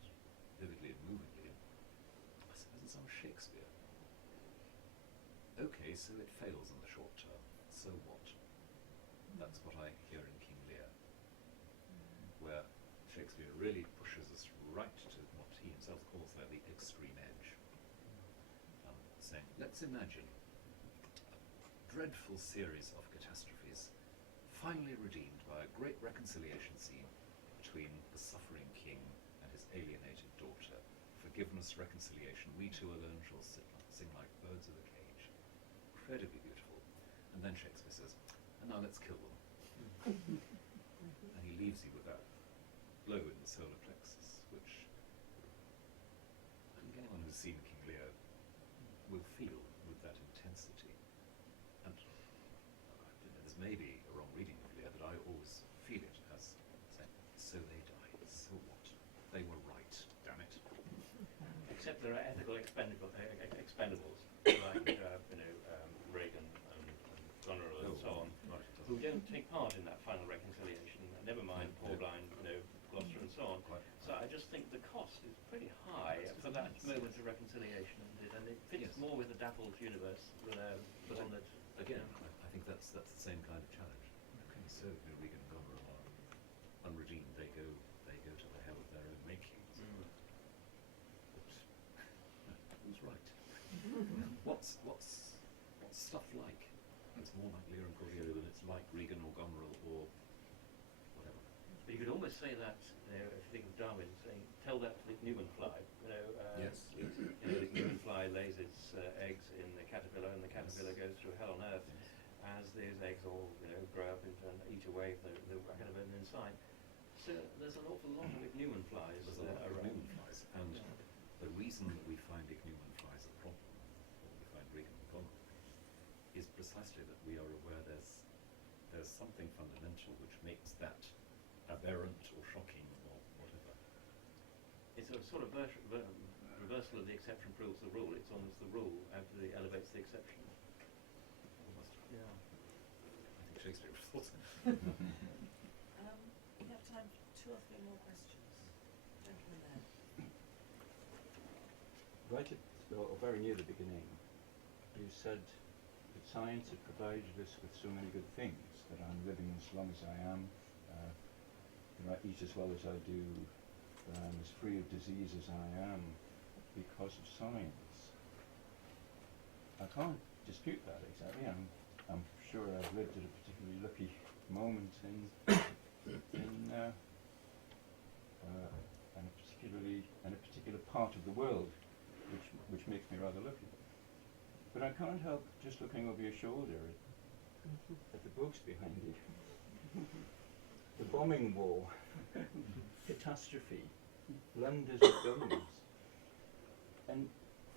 vividly and movingly, I suppose, in some Shakespeare. Okay, so it fails in the short term, so what? That's what I hear in King Lear, where Shakespeare really pushes us right to what he himself calls there the extreme edge, saying, let's imagine a dreadful series of catastrophes finally redeemed by a great reconciliation scene between the suffering king and his alienated daughter. Forgiveness, reconciliation, we two alone shall sing like birds of a cage. Incredibly beautiful. And then Shakespeare says, and now let's kill them. And he leaves you with that blow in the solar plexus, which I think anyone who's seen King Lear will feel with that intensity. And there's maybe a wrong reading of Lear, but I always feel it as saying, so they died, so what? They were right, damn it. Except there are ethical expendables like Reagan and Goneril and so on, who don't take part in that final reconciliation. Never mind poor blind, Gloucester and so on. So I just think the cost is pretty high for that moment of reconciliation, and it fits more with the dappled universe than the one that. Again, I think that's the same kind of challenge. Okay, so Regan and Goneril are unredeemed. They go to the hell of their own making. But who's right? What's stuff like? It's more like Lear and Cordelia than it's like Regan or Goneril or whatever. But you could almost say that, if you think of Darwin saying, tell that to the Newman fly. Yes. The Newman fly lays its eggs in the caterpillar, and the caterpillar goes goes through hell on earth as these eggs all grow up and eat away the ahead of it inside. So there's an awful lot of ichneumon flies There's a lot of around. ichneumon flies, and the reason that we find ichneumon flies a problem, or we find Greek vulnerable, is precisely that we are aware there's something fundamental which makes that aberrant or shocking or whatever. It's a sort of reversal of the exception proves the rule. It's almost the rule actually elevates the exception. Almost. Yeah. I think Shakespeare would have thought so. We have time for 2 or 3 more questions. Gentleman there. Right at, or very near the beginning, you said that science had provided us with so many good things, that I'm living as long as I am, that I eat as well as I do, that I'm as free of disease as I am, because of science. I can't dispute that exactly. I'm sure I've lived at a particularly lucky moment in a particular part of the world, which makes me rather lucky. But I can't help just looking over your shoulder at the books behind you. The bombing war, catastrophe, blunders of governments, and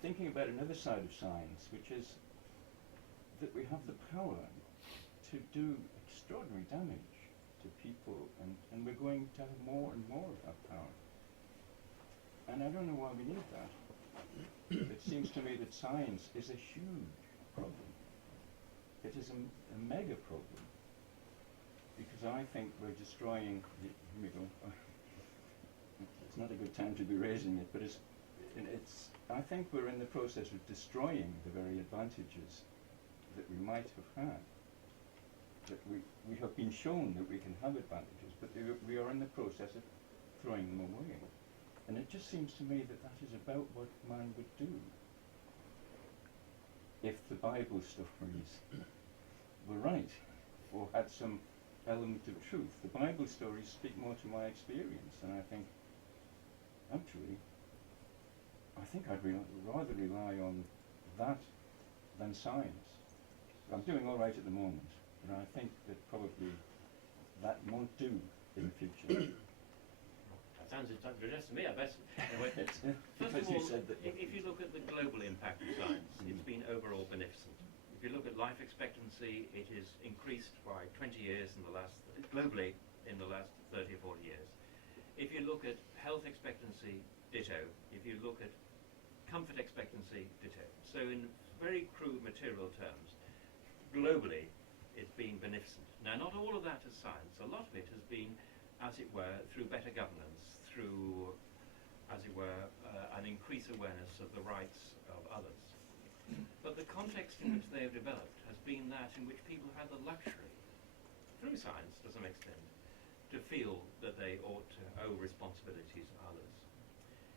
thinking about another side of science, which is that we have the power to do extraordinary damage to people, and we're going to have more and more of that power. And I don't know why we need that. It seems to me that science is a huge problem. It is a mega problem, because I think we're destroying here we go. It's not a good time to be raising it, but I think we're in the process of destroying the very advantages that we might have had. That we have been shown that we can have advantages, but we are in the process of throwing them away. And it just seems to me that that is about what man would do if the Bible stories were right, or had some element of truth. The Bible stories speak more to my experience, and I think, actually, I'd rather rely on that than science. I'm doing all right at the moment, but I think that probably that won't do in the future. Sounds to me, I bet. First of all, if you look at the global impact of science, it's been overall beneficent. If you look at life expectancy, it is increased by 20 years globally in the last 30 or 40 years. If you look at health expectancy, ditto. If you look at comfort expectancy, ditto. So in very crude material terms, globally, it's been beneficent. Now, not all of that is science. A lot of it has been, as it were, through better governance, through, as it were, an increased awareness of the rights of others. But the context in which they have developed has been that in which people have had the luxury, through science to some extent, to feel that they ought to owe responsibilities to others.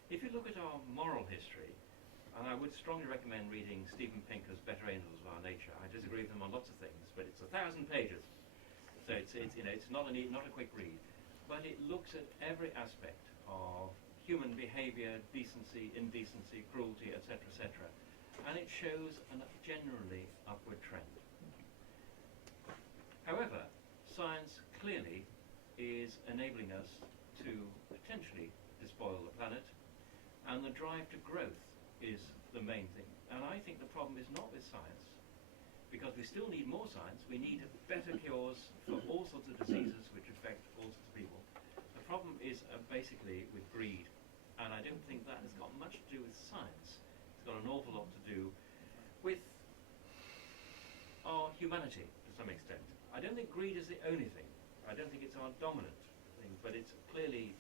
If you look at our moral history, and I would strongly recommend reading Steven Pinker's Better Angels of Our Nature. I disagree with him on lots of things, but it's 1,000 pages. So it's not a quick read. But it looks at every aspect of human behaviour, decency, indecency, cruelty, etc., etc., and it shows a generally upward trend. However, science clearly is enabling us to potentially despoil the planet, and the drive to growth is the main thing. And I think the problem is not with science, because we still need more science. We need better cures for all sorts of diseases which affect all sorts of people. The problem is basically with greed, and I don't think that has got much to do with science. It's got an awful lot to do with our humanity to some extent. I don't think greed is the only thing. I don't think it's our dominant thing, but it's clearly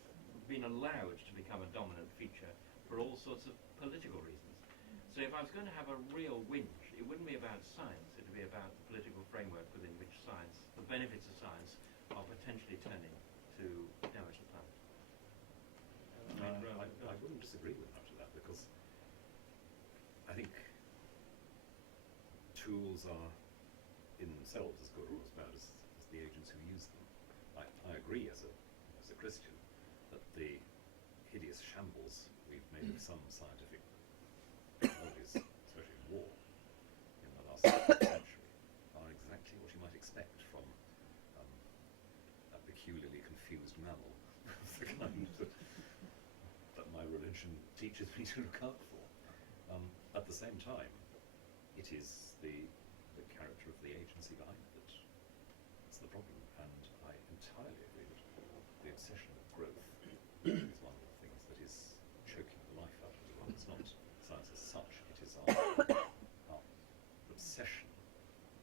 been allowed to become a dominant feature for all sorts of political reasons. So if I was going to have a real whinge, it wouldn't be about science, it would be about the political framework within which science, the benefits of science, are potentially turning to damage the planet. I wouldn't disagree with much of that, because I think tools are in themselves as good or as bad as the agents who use them. I agree as a Christian that the hideous shambles we've made of some scientific technologies, especially in war, in the last century, features we need to look out for. At the same time, it is the character of the agency behind it that's the problem, and I entirely agree that the obsession with growth is one of the things that is choking the life out of the world. It's not science as such, it is our obsession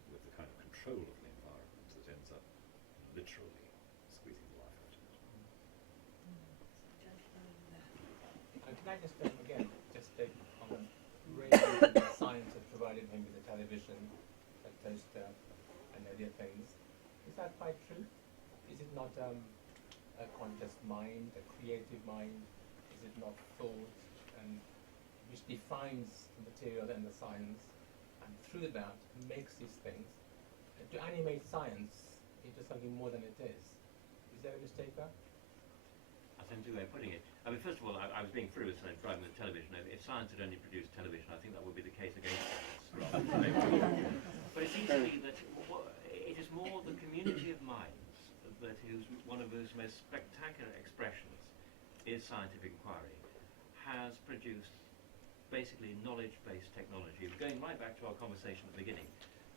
with the kind of control of the environment that ends up literally squeezing the life out of it. Can I just again just take on Raymond and science has provided him with a television, a toaster, and other things. Is that quite true? Is it not a conscious mind, a creative mind? Is it not thought, and which defines the material and the science, and through that makes these things? To animate science into something more than it is there a mistake there? I think the way of putting it. I mean, first of all, I was being frivolous and driving with television. If science had only produced television, I think that would be the case against science. But it seems to me that it is more the community of minds that is one of those most spectacular expressions is scientific inquiry, has produced basically knowledge-based technology. Going right back to our conversation at the beginning,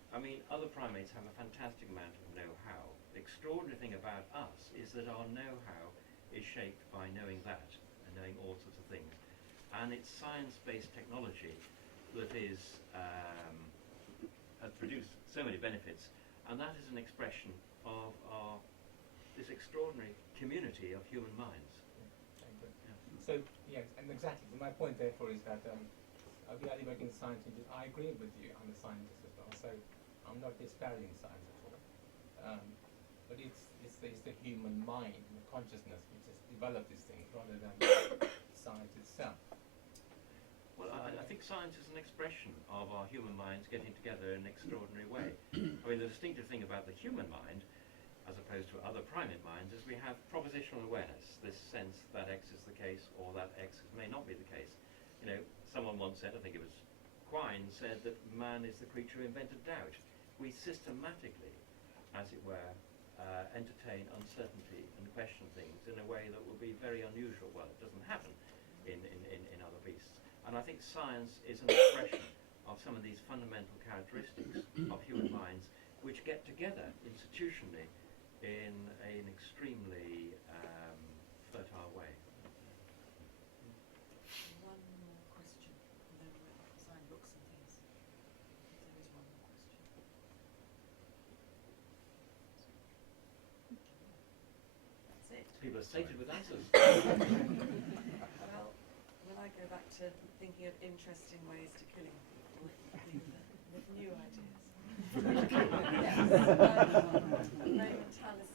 I mean, other primates have a fantastic amount of know-how. The extraordinary thing about us is that our know-how is shaped by knowing that and knowing all sorts of things. And it's science-based technology that has produced so many benefits, and that is an expression of this extraordinary community of human minds. Yeah. So, yes, and exactly. So my point, therefore, is that we are working science. I agree with you. I'm a scientist as well, so I'm not disparaging science at all. But it's the human mind and the consciousness which has developed these things rather than science itself. Well, I think science is an expression of our human minds getting together in an extraordinary way. I mean, the distinctive thing about the human mind, as opposed to other primate minds, is we have propositional awareness, this sense that X is the case or that X may not be the case. You know, someone once said, I think it was Quine, said that man is the creature who invented doubt. We systematically, as it were, entertain uncertainty and question things in a way that will be very unusual. Well, it doesn't happen in other beasts. And I think science is an expression of some of these fundamental characteristics of human minds which get together institutionally in an extremely fertile way. One more question, and then we'll sign books and things. There is one more question. That's it. People are sated with answers. Well, when I go back to thinking of interesting ways to killing people with new ideas. Yes. Raymond, Tallis